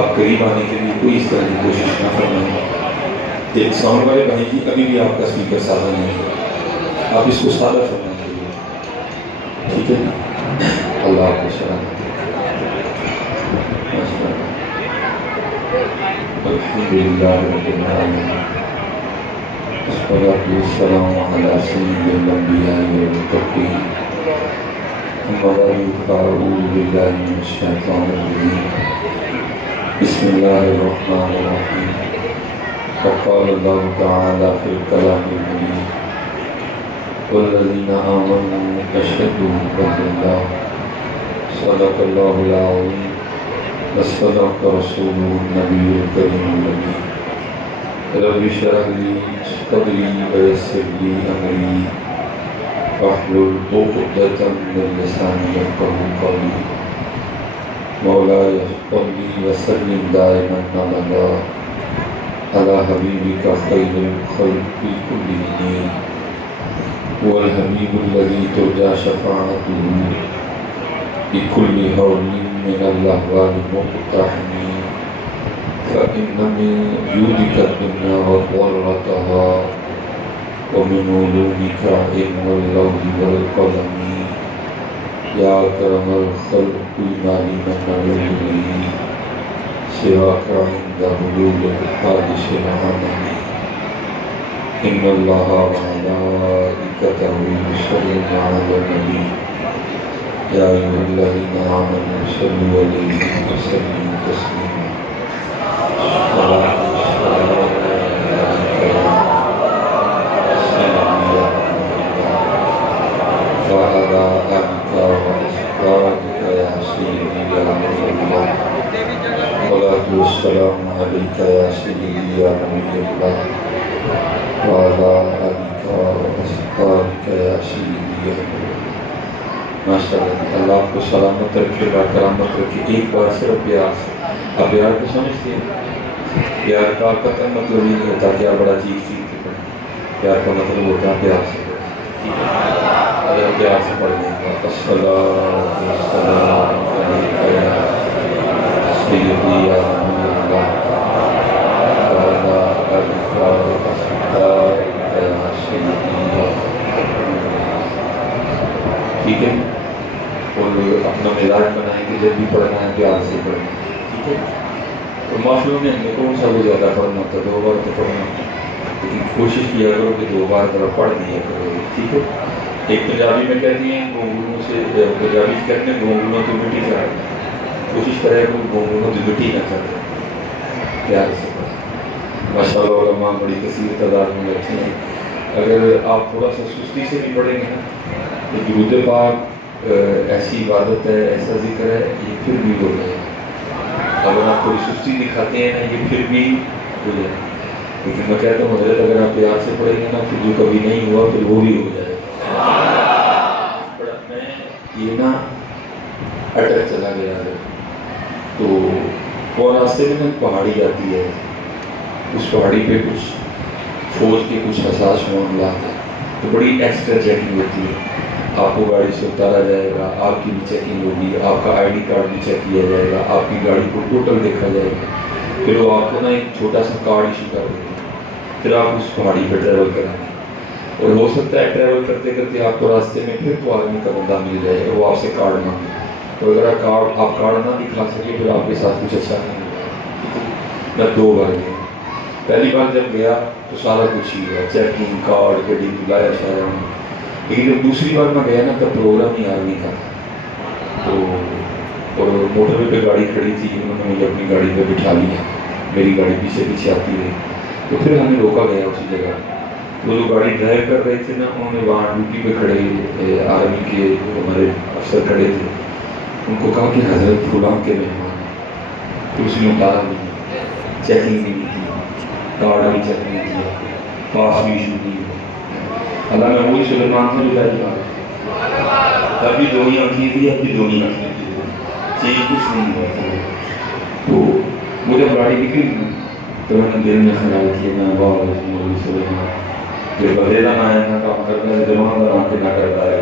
آپ قریب آنے کے لیے کوئی اس طرح کی کوشش نہ فرمائیں. ایک ساؤنڈ والے بھائی جی ابھی بھی آپ کا اسپیکر سادہ نہیں ہے, آپ اس کو سادہ فرمائیں گے, ٹھیک ہے. اللہ آپ کو سلامت. الحمدللہ رب العالمین والصلاة والسلام علی سید الانبیاء والمتقین. اما بعد فاعوذ باللہ من الشیطان الرجیم. بسم اللہ الرحمن الرحیم. وقال اللہ تعالی فی الکلام المبین والذین آمنوا اشد بفضل اللہ. صدق اللہ العظیم وصدق رسوله النبی الکریم الامین. رب اشرح لی صدری ویسر لی امری واحلل عقدۃ من لسانی یفقهوا قولی. مولاي صل وسلم دائما ابدا على حبيبك خير الخلق كلهم هو الحبيب الذي ترجى شفاعته بكل هول من الاهوال المقتحم. فإن من جودك الدنيا وضرتها ومن علومك علم اللوح والقلم. یا کرم الخلق ما لمن نلوذ به سواك عند حلول الحادث العالم. ان اللہ وملائکتہ یصلون علی النبی یا ایھا الذین آمنوا صلوا علیہ وسلموا تسلیما. السلام علیکہ یا سیدی یا نبی اللہ وعلی آلہ وصحبہ یا سیدی یا نبی. ماشاء اللہ. اللہ آپ کو سلامت رکھے, باکرامت رکھے. ایک بار صرف پیار سے. آپ پیار کو سمجھتے ہیں؟ پیار کا قطع مطلب ہی نہیں ہوتا کہ آپ بڑا چیز کے پڑھیں. پیار کا مطلب ہوتا ہے پیار سے پڑھیں. اگر پیار سے پڑھ لیں گے السلام علیکہ یا سیدی یا نبی اللہ وعلی آلہ وصحبہ یا سیدی یا نبی. ٹھیک ہے. اور اپنا مزاج بنائیں کہ جب بھی پڑھنا ہے پیار سے پڑھنا. ٹھیک ہے. اور معافیوں میں ہمیں کون سا وہ زیادہ پڑھنا ہوتا ہے, 2 بار تو پڑھنا ہوتا ہے, لیکن کوشش کیا کرو کہ 2 بار ذرا پڑھ دیا کرو. ٹھیک ہے. ایک پنجابی میں کہتی ہیں گونگلوں سے, پنجابی کہتے ہیں گونگلوں تو مٹی کرا. کوشش کرے کہ گونگلوں کی مٹی نہ کرے, پیار سے پڑھیں. ماشاء اللہ علماء بڑی کثیر تعداد میں بیٹھے ہیں. اگر آپ تھوڑا سا سستی سے بھی پڑھیں گے نا تو درود پاک ایسی عبادت ہے, ایسا ذکر ہے, یہ پھر بھی ہو جائے. اگر آپ تھوڑی سستی دکھاتے ہیں نا یہ پھر بھی ہو جائے. لیکن میں کہتا ہوں حضرت اگر آپ پیار سے پڑھیں گے نا پھر جو کبھی نہیں ہوا پھر وہ بھی ہو جائے. میں یہ نا اٹک چلا گیا ہے تو وہ راستے میں نا پہاڑی آتی ہے. اس پہاڑی پہ کچھ فوج کے کچھ حساس معاملات ہیں تو بڑی ایکسٹرا چیکنگ ہوتی ہے. آپ کو گاڑی سے اتارا جائے گا, آپ کی بھی چیکنگ ہوگی, آپ کا آئی ڈی کارڈ بھی چیک کیا جائے گا, آپ کی گاڑی کو ٹوٹل دیکھا جائے گا. پھر وہ آپ کو نا ایک چھوٹا سا کارڈ ایشو کر دیں گے. پھر آپ اس پہاڑی پہ ٹریول کریں گے. اور ہو سکتا ہے ٹریول کرتے کرتے آپ کو راستے میں پھر تو آدمی کا بندہ مل جائے اور وہ آپ سے کارڈ مانگے. تو اگر آپ کارڈ نہ دکھا سکے پھر آپ کے ساتھ کچھ اچھا نہیں ہوگا. میں 2 بار گیا. پہلی بار جب گیا تو سارا کچھ ہی ہوا, چیکنگ, کارڈ, گڈی بلایا سارا. لیکن جب دوسری بار میں گیا نا تب پروگرام ہی آرمی کا تھا. تو اور موٹر وے پہ گاڑی کھڑی تھی, انہوں نے مجھے اپنی گاڑی پہ بٹھا لیا. میری گاڑی پیچھے پیچھے آتی رہی. تو پھر ہمیں روکا گیا اسی جگہ. وہ جو گاڑی ڈرائیو کر رہے تھے نا انہوں نے وہاں ڈیوٹی پہ کھڑے آرمی کے جو ہمارے افسر کھڑے تھے ان کو کہا کہ حضرت فلاں کے مہمان ہیں. تو اس نے اتارا نہیں, چیکنگ بھی نہیں کی, کارڈ بھی چیک نہیں کیا, پاس بھی ایشو نہیں ہوا. اللہ میں وہی سلیمان تھا جو پہلی بار تب بھی 2 آنکھیں تھی, اب بھی 2 آنکھیں تھی, چیز کچھ نہیں ہوا تھا. تو وہ جب گاڑی نکلی نا تو میں نے دل میں خیال کیا میں وہی سلیمان جو بدیلا نہ نہ کام کرتا ہے زمان کا نام نہ کرتا ہے.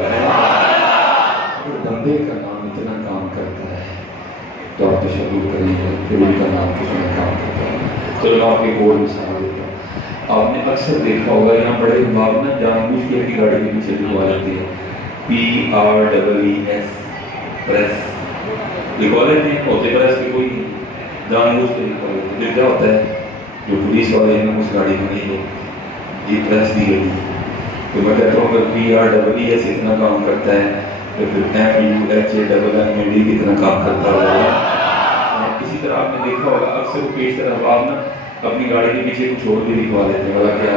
بندے کا نام اتنا کام کرتا ہے تو آپ تشدد کریں گے، پھر ان کا نام کس میں کام کرتا ہے۔ تو میں آپ کی ایک اور مثال دیتا ہوں، آپ نے اکثر دیکھا ہوگا یہاں بڑے باپ نا جان بوجھ کے اپنی گاڑی کے پیچھے لکھوا لیتے ہیں PREES پریس، لکھوا لیتے ہیں، ہوتے پریس کے کوئی نہیں، جان بوجھ کے لکھوا لیتے ہیں۔ پھر کیا ہوتا ہے، جو پولیس والے ہیں اس گاڑی میں نہیں ہے، یہ پریس کی گاڑی ہے، تو میں کہتا ہوں اگر PREES اتنا کام کرتا ہے تو پھر MUHAMMD کتنا کام کرتا ہوگا۔ اسی طرح آپ نے دیکھا ہوگا اکثر وہ پیش طرح آپ نا اپنی گاڑی کے پیچھے کچھ اور بھی لکھوا دیتے ہیں، بڑا کیا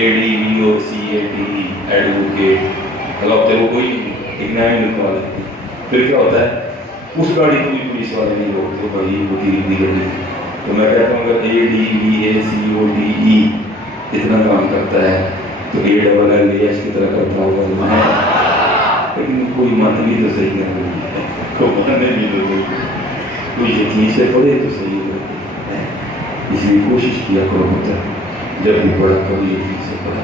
ADVOCATE ایڈوکیٹ، اللہ ہوتے وہ کوئی ایک نام لکھوا دیتے ہیں۔ پھر کیا ہوتا ہے، اس گاڑی کو بھی پولیس والے نہیں روکتے، بڑی وکیل کی گاڑی۔ تو میں کہتا ہوں اگر ADVACODE اتنا کام کرتا ہے تو ALLES کی طرح کرتا ہوگا، لیکن کوئی ماننے تو صحیح نہیں، کوئی ماننے بھی تو صحیح، کوئی یقین سے پڑھے تو صحیح ہوگا۔ اس لیے کوشش کیا کرو ہوتا ہے جب بھی پڑھا کبھی یقین سے پڑھا،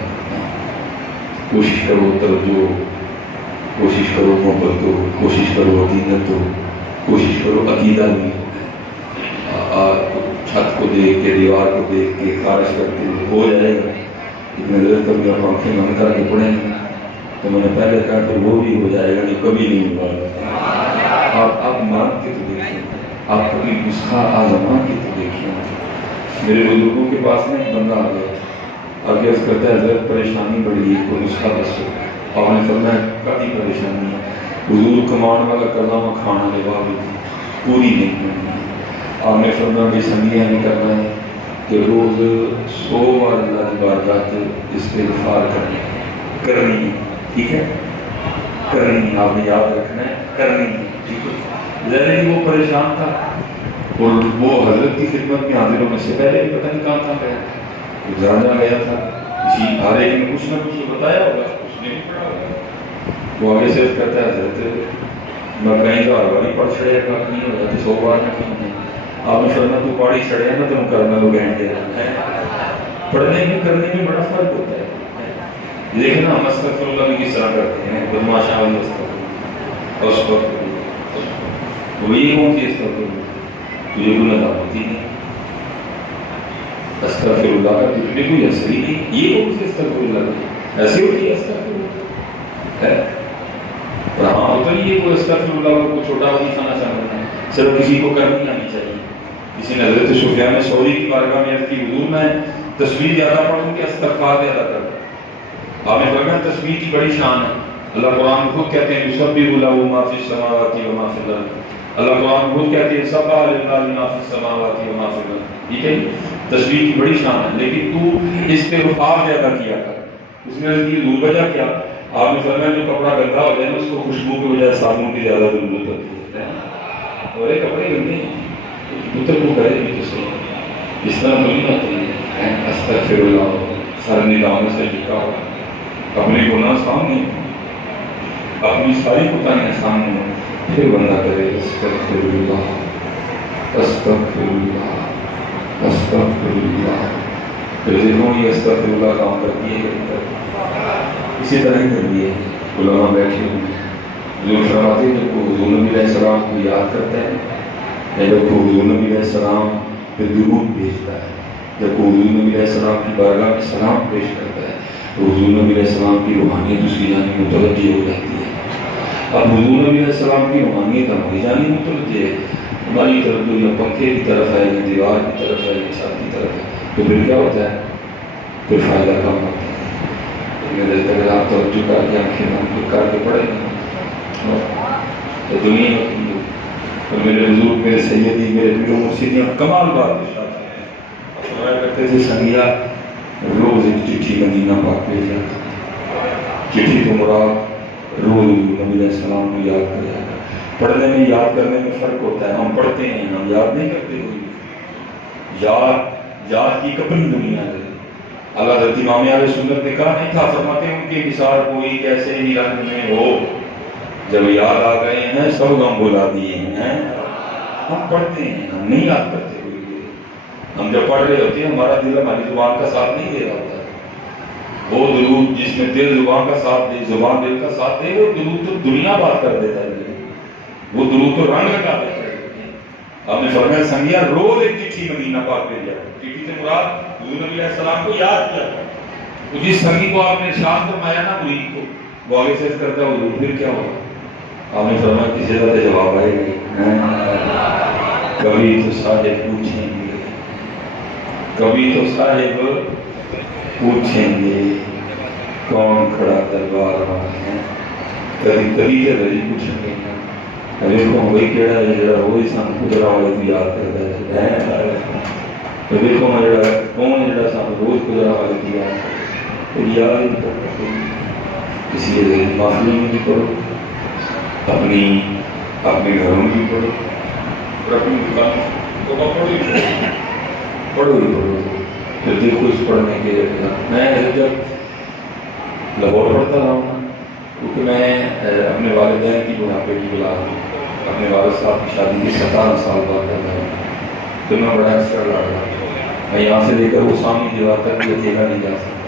کوشش کرو توجہ، کوشش کرو محبت ہو، کوشش کرو عقیدت ہو، کوشش کرو عقیدہ بھی ہو۔ چھت کو دیکھ کے، دیوار کو دیکھ کے خارش کرتے ہو جائے گا، اتنے دیر تک آپ آنکھیں بند کر کے پڑھیں گے تو میں نے پہلے کہا کہ وہ بھی ہو جائے گا جو کبھی نہیں ہوا۔ آپ مان کے تو دیکھیں، آپ کبھی نسخہ آزما کے تو دیکھیں۔ میرے بزرگوں کے پاس میں ایک بندہ آ گیا، آگے اس کرتا ہے حضرت پریشانی بڑی ہے، کوئی نسخہ بس ہو۔ آپ نے فرمایا کافی پریشانی ہے، حضور کمان والا کلمہ کھانا کے باوجود پوری نہیں کرنی ہے۔ آپ نے فرمایا کہ سنگیا نہیں کرنا ہے کہ روز 100 بار اللہ کی بارگاہ استغفار کرنی ہے، ٹھیک ہے، کرنی ہے، آپ نے یاد رکھنا ہے، کرنی ہے، ٹھیک ہے۔ لیکن وہ پریشان تھا اور وہ حضرت کی خدمت میں حاضر ہونے سے پہلے بھی پتہ نہیں کہاں تھا گیا، جہاں گیا تھا، کسی ہر ایک نے کچھ نہ کچھ بتایا ہوگا، اس نے بھی پڑھا ہوگا۔ وہ آگے سے کہتا ہے حضرت میں کہیں کا ہر پڑھ چھڑے گا نہیں ہو جاتے 100 بار میں کیوں نہیں۔ آپ نے فرمایا تو پاڑی چھڑے نا تم کرنا لوگ گے، پڑھنے میں کرنے میں بڑا فرق ہوتا ہے۔ لیکن ہم استغفر اللہ بھی کس طرح کرتے ہیں، بدماشاں والی استغفر اللہ، وہ یہ کون سی استغفر اللہ، تجھے گناہ دار ہوتی نہیں، استغفر اللہ کا تجھ میں کوئی اثر ہی نہیں، یہ کون سی استغفر اللہ ایسی ہوتی ہے استغفر اللہ ہے۔ اور ہاں ہوتا ہی ہے کوئی استغفر اللہ کو چھوٹا وظیفہ نہ سمجھنا ہے، صرف کسی کو کرنی آنی چاہیے۔ کسی نے حضرت سفیان ثوری کی بارگاہ میں عرض کی حضور میں تسبیح زیادہ پڑھوں کہ استغفار زیادہ کروں؟ آپ نے فرمایا تسبیح کی بڑی شان ہے، اللہ قرآن خود کہتے ہیں یسبح لہ ما فی السماوات و ما فی الارض، اللہ قرآن خود کہتے ہیں سبح للہ ما فی السماوات و ما فی الارض، ٹھیک ہے۔ تسبیح کی بڑی شان ہے لیکن تو استغفار زیادہ کیا کر۔ اس نے عرض کی حضور وجہ کیا؟ آپ نے فرمایا جو کپڑا گندا ہو جائے نا اس کو خوشبو کی بجائے صابن کی زیادہ ضرورت ہوتی ہے، اور یہ کپڑے گندے پتر کو کرے بھی تو صحیح، اس طرح تو نہیں ہوتی ہے۔ استغفر اللہ، سر نظام سے جھکا ہوا، اپنے گناہ سامنے، اپنی ساری کوتاہیاں سامنے، پھر بندہ کرے استغفر اللہ، استغفر اللہ، استغفر اللہ۔ پھر دیکھو یہ استغفر اللہ کام کرتی ہے کہ اسی طرح ہی کر دیے علماء بیٹھے ہوئے جو فرماتے ہیں جب وہ حضور نبی علیہ السلام کو یاد کرتا ہے، یا جب وہ حضور نبی علیہ السلام پہ درود بھیجتا ہے، جب وہ حضور نبی علیہ السلام کی بارگاہ میں سلام پیش کرتا ہے تو حضور نبی علیہ السلام کی روحانیت اس کی جانب متوجہ ہو جاتی ہے۔ اب حضور نبی علیہ السلام کی روحانیت ہماری جانب متوجہ ہے، ہماری طرف یا پنکھے کی طرف ہے یا دیوار کی طرف ہے یا چھت کی طرف ہے، تو پھر کیا ہوتا ہے، پھر فائدہ کم ہوتا ہے۔ اگر آپ توجہ کر کے آنکھیں بند کر کے پڑھیں تو دنیا ہوتی ہے۔ اور میرے حضور میرے سیدی میرے پیر و مرشد کمال بات فرمایا کرتے تھے سنگیا روز ایک چٹھی مدینہ پاک بھیجا، چٹھی تو مراد روز نبی علیہ السلام کو یاد کریا۔ پڑھنے میں یاد کرنے میں فرق ہوتا ہے، ہم پڑھتے ہیں ہم یاد نہیں کرتے کوئی، یاد کی اپنی دنیا ہے۔ اللہ حضرت امام اہل سنت نے کہا نہیں تھا، فرماتے ہیں ان کی مثال کوئی کیسے ہی رنگ میں ہو، جب یاد آ گئے ہیں سب غم بھلا دیے ہیں۔ ہم پڑھتے ہیں ہم نہیں یاد کرتے کوئی، ہم جب پڑھ رہے ہوتے ہیں ہمارا دل ہماری زبان کا ساتھ نہیں دے رہا ہوتا ہے۔ وہ درود جس میں دل زبان کا ساتھ دے، زبان دل کا ساتھ دے، وہ درود تو دنیا بات کر دیتا ہے، وہ درود تو رنگ لگا دیتا ہے۔ آپ نے فرمایا سنگیا روز ایک چٹھی مدینہ پاک بھیجا، چٹھی سے مراد حضور نبی علیہ السلام کو یاد کیا تھا. تو جس سنگی کو آپ نے ارشاد فرمایا نا مرید کو وہ آگے سے کرتا حضور پھر کیا ہوگا؟ آپ نے فرمایا کسی طرح جواب آئے گا، کبھی تو صاحب پوچھیں گے، کبھی تو صاحب پوچھیں گے کون کھڑا دربار میں، کبھی کبھی تو بڑی پوچھیں گے دیکھو وہی کہڑا ہے جڑا وہی سان گزرا والے کو یاد کرتا ہے، دیکھو جڑا کون جڑا سان روز گزرا والے کو یاد کرتا ہے، یاد نہیں کرتا. اس لیے معافی میں بھی پڑھو، اپنے گھروں میں بھی پڑھو، اور اپنی دکانوں کو پڑھو ہی پڑھو. پھر دیکھو اس پڑھنے کے میں جب لاہور پڑھتا رہا ہوں کیونکہ میں اپنے والدین کی بڑھاپے کی بلا اپنے والد صاحب کی شادی کے 17 سال بعد کرتا ہوں، تو میں بڑا ایکسٹرا لڑ رہا ہوں. میں یہاں سے لے کر وہ سامنے دیوار تک بھی اکیلا نہیں جا سکتا،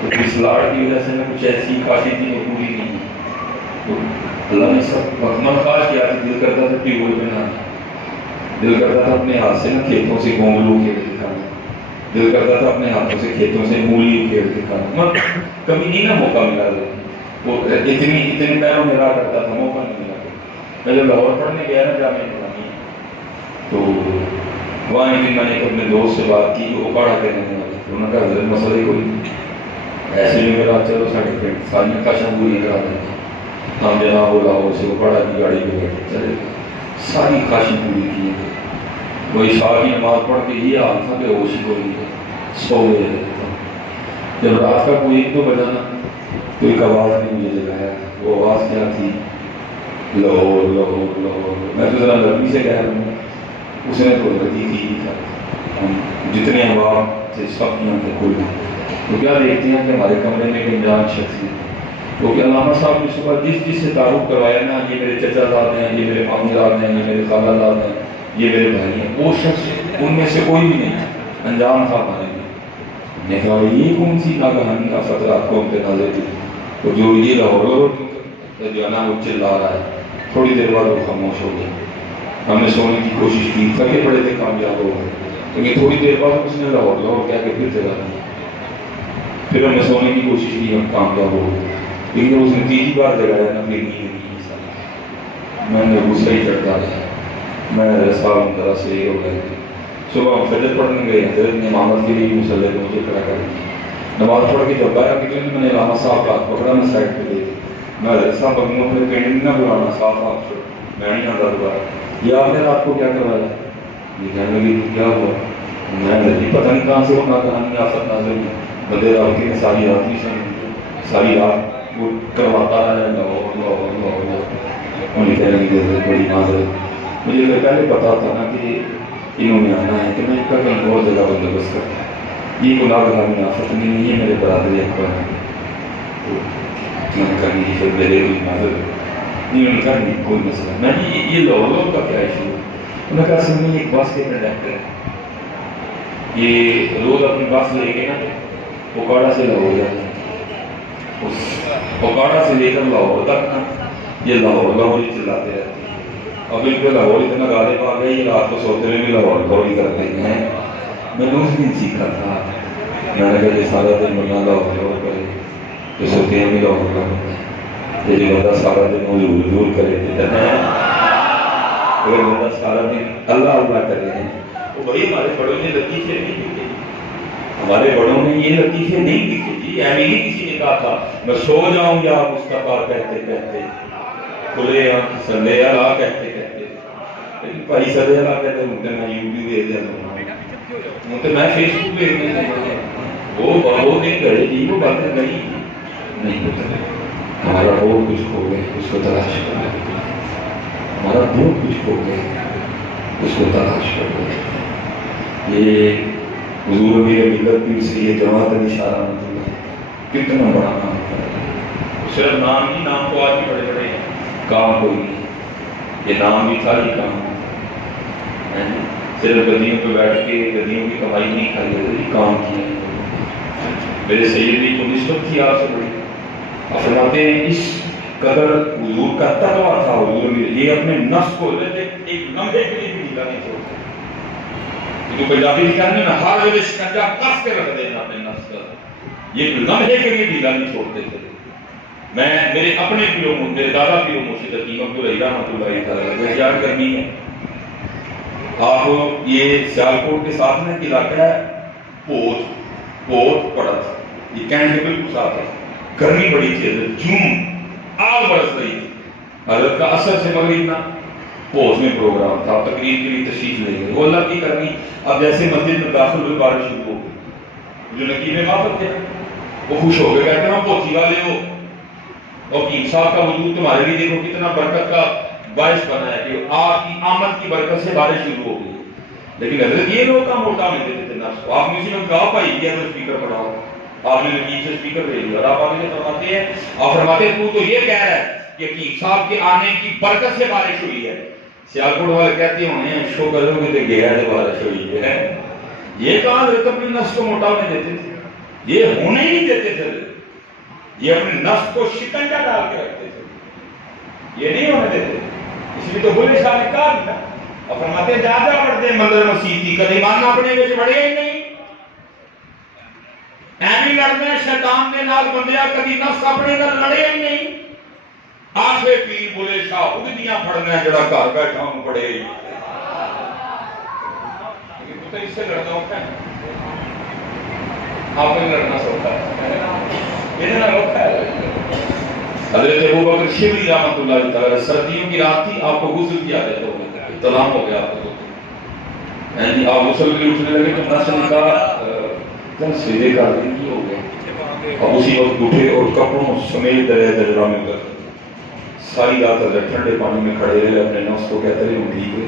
تو اس لاڑ کی وجہ سے میں کچھ ایسی خواہشیں تھی وہ پوری نہیں. تو اللہ نے سب مکمل خواہش کیا کہ دل کرتا تھا ٹیوب میں نہ، دل کرتا تھا اپنے ہاتھ سے نا کھیتوں سے گونگلو کھیل کے کھانا، دل کرتا تھا اپنے ہاتھوں سے کھیتوں سے مولی کھیل کے کھانا. کبھی نہیں نا موقع ملا، وہ اتنے پیروں میں رہا کرتا تھا، موقع نہیں ملا. میں جب لاہور پڑھنے گیا نا جامعہ نظامیہ، تو وہاں ایک دن میں نے اپنے دوست سے بات کی، وہ پڑھا کہنے والے تھے. انہوں نے کہا حضرت مسئلہ کوئی ایسے بھی میرا چلو ساڑھے پینٹ ساری کاشاں پوری کرا دیں گے. ہم جناب وہ لاہور سے وہ پڑھا کی گاڑی پہ بیٹھے چلے ساری کاشیں پوری کی. وہ عشاء کی نماز پڑھ کے یہ حال تھا کہ ہوش ہی کوئی سو گئے. جب رات کا کوئی 1-2 بجا نا تو ایک آواز نے مجھے جگایا. وہ آواز کیا تھی؟ لاہور لاہور لاہور. میں تو ذرا لڑکی سے کہہ رہا ہوں، اس نے تو لڑکی تھی جتنے احباب تھے سب کی آنکھیں کھل گئی. تو کیا دیکھتے ہیں کہ ہمارے کمرے میں ایک انجان شخص ہے. تو کہ علامہ صاحب نے صبح جس سے تعارف کروایا نا، یہ میرے چچا زاد ہیں، یہ میرے ماموں زاد ہیں، یہ میرے خالہ زاد ہیں، یہ میرے بھائی ہیں، وہ شخص ان میں سے کوئی بھی نہیں انجان تھا ہمارے لیے. نے کہا یہ کون سی ناگہانی آفت رات کو ہم پہ نازل ہوئی؟ تو جو یہ لاہور جو ہے نا وہ چلا رہا ہے. تھوڑی دیر بعد وہ خاموش ہو گیا. ہم نے سونے کی کوشش کی، تھکے پڑے تھے، کامیاب ہو گئے. لیکن تھوڑی دیر بعد اس نے لاہور لاہور کہہ کے پھر چلا گیا. پھر ہم نے سونے کی کوشش کی، ہم کامیاب ہو گئے. لیکن اس نے 3 بار جگایا نا، پھر نیند نہیں. میں نے غصہ ہی چڑھتا رہا. میں صاحب ذرا سے ہو گئے. صبح ہم فجر پڑھنے گئے، حضرت نے امامت کے لیے مسلح کو مجھے کھڑا کر دیا. نماز پڑھ کے جب باہر نکلے میں نے علامہ صاحب کا ہاتھ پکڑا، میں سائڈ پہ دے دی. میں حضرت صاحب اپنے اپنے پینٹ نہ بلانا، صاف آپ چھوڑ، میں نہیں آتا دوبارہ. یہ آپ نے رات کو کیا کروایا؟ یہ کہنے لگی کیا ہوا؟ میں نہیں پتہ نہیں کہاں سے وہ ناگہانی آفت نازل ہوئی. بدے رات کی ساری رات کی ساری رات وہ کرواتا رہا. انہیں کہنے لگی بڑی معذرت، مجھے پہلے پتا تھا نا کہ انہوں نے آنا ہے کہ میں ان کا کہیں اور جگہ بندوبست کرتا. یہ کوئی ناگہانی آفت نہیں ہے، میرے برادری اکبر ہے. تو میں نے کہا نہیں پھر میرے کوئی معذرت نہیں. انہوں نے کہا نہیں کوئی مسئلہ. میں نے یہ لاہور کا کیا ایشو ہے؟ انہوں نے کہا اصل میں ایک بس کے کنڈکٹر ہے، یہ روز اپنی بس لے کے نا پکاڑا سے لاہور جاتا ہے. اس پکاڑا سے لے کر لاہور تک نا یہ لاہور ہی چلاتے رہتے ہیں. اب ان پہ لاہور اتنا غالب آ گیا، یہ رات کو سوتے میں بھی لاہور ہی کرتے ہیں. میں نے اس دن سیکھا تھا. میں نے کہا یہ سارا دن بنا لاہور کرے تو سوتے ہیں بھی لاہور کرتے. یہ بندہ سارا دن حضور کرے اگر بندہ سارا دن اللہ اللہ کر رہے ہیں. تو بھائی ہمارے بڑوں نے لطیفے نہیں لکھے، ہمارے بڑوں نے یہ لطیفے نہیں لکھے. جی ایملی کسی نے کہا تھا میں سو جاؤں یا مصطفیٰ کہتے کہتے، کھلے آنکھ صلی اللہ کہتے کہتے. لیکن بھائی صلی اللہ کہتے ہیں میں یوٹیوب بھیج دیا تھا، میں فیس بک بھیج دیا تھا. وہ نہیں کرے جی، وہ باتیں نہیں ہوتا. ہمارا بہت کچھ کھو گئے، اس کو تلاش کر رہے. ہمارا بہت کچھ کھو گئے، اس کو تلاش کر رہے. یہ حضور میرے ملت پیر سے یہ جماعت اشارہ کتنا بڑا نام ہے. صرف نام ہی، نام کو آج بھی بڑے بڑے ہیں، کام کوئی نہیں. یہ نام بھی تھا، یہ کام صرف گدیوں پہ بیٹھ کے گدیوں کی کمائی نہیں کھائی جاتی، کام کیا. میرے سید کی تو نسبت تھی آپ سے بڑی. فرماتے ہیں اس قدر حضور کا تقویٰ تھا. حضور یہ اپنے نفس کو ایک لمحے کے لیے ڈھیلا نہیں چھوڑتے. جو پنجابی کہتے ہیں ہر ویلے شکنجا کس کے رکھ دینا اپنے نفس کا. یہ لمحے کے لیے ڈھیلا نہیں چھوڑتے تھے. میں میرے اپنے پیروں میرے دادا پیروں مرشد حکیم عبدالرحیم رحمۃ اللہ تعالیٰ یاد کرنی ہے. آپ یہ سیالکوٹ کے ساتھ میں علاقہ ہے پوت پڑا تھا. یہ کہنے کے بالکل ساتھ ہے. گرمی بڑی تھی, جون آگ برس رہی تھی. حضرت کا اثر سے مغرب نہ پوز میں پروگرام تھا, تقریر کے لیے تشریف لے گئے. وہ اللہ کی کرنی. اب جیسے مسجد میں داخل ہوئے بارش شروع ہو گئی. جو نقیب مافت تھے وہ خوش ہو گئے, کہتے ہیں ہم پوچھی والے ہو اور حکیم صاحب کا وجود تمہارے لیے دیکھو کتنا برکت کا باعث بنا ہے کہ آپ کی آمد کی برکت سے بارش شروع ہو گئی. لیکن حضرت یہ لوگ کا موٹا میں دیتے تھے نفس کو. آپ نے اسی میں کہا بھائی یہ تو اسپیکر بناؤ, آپ نے نقیب سے اسپیکر دے دیا. اور آپ آگے فرماتے ہیں, آپ فرماتے ہیں تو یہ کہہ رہا ہے کہ حکیم صاحب کے آنے کی برکت سے بارش ہوئی ہے. سیالکوٹ والے کہتے ہیں شو کرو گے تو گیا ہے بارش ہوئی ہے. یہ کہاں حضرت اپنے نفس کو موٹا میں دیتے تھے, یہ ہونے ہی نہیں دیتے تھے. یہ اپنے نفس کو شکنجا ڈال کے رکھتے تھے, یہ نہیں ہونے دیتے. اس لیے تو بولے شاہ نے کہا تھا اور فرماتے ہیں جا پڑھتے منظر مسیح کی کدی مان اپنے وچ بڑے ہی نہیں. ایویں لڑنے شیطان دے نال بندیا کدی نفس اپنے نال لڑے ہی نہیں. آخر پیر بولے شاہ اگدیاں پڑھنا ہے جڑا گھر بیٹھا ہوں پڑھے ہی. لیکن تو اس سے لڑنا ہوتا ہے, آپ نے لڑنا سوچا ہے اتنا ہوتا ہے. حضرت ابوبکر شبلی رحمۃ اللہ تعالی سردیوں کی رات تھی, آپ کو غسل کیا گیا تو اطلاع ہو گیا آپ کو. یعنی آپ غسل کے لیے اٹھنے لگے تو نس نے کہا سیدھے کر دیں کی ہو گئے. اب اسی وقت اٹھے اور کپڑوں سمیت دریا درا میں کر ساری رات حضرت ٹھنڈے پانی میں کھڑے رہے, اپنے نفس کو کہتے رہے ہوں ٹھیک ہے.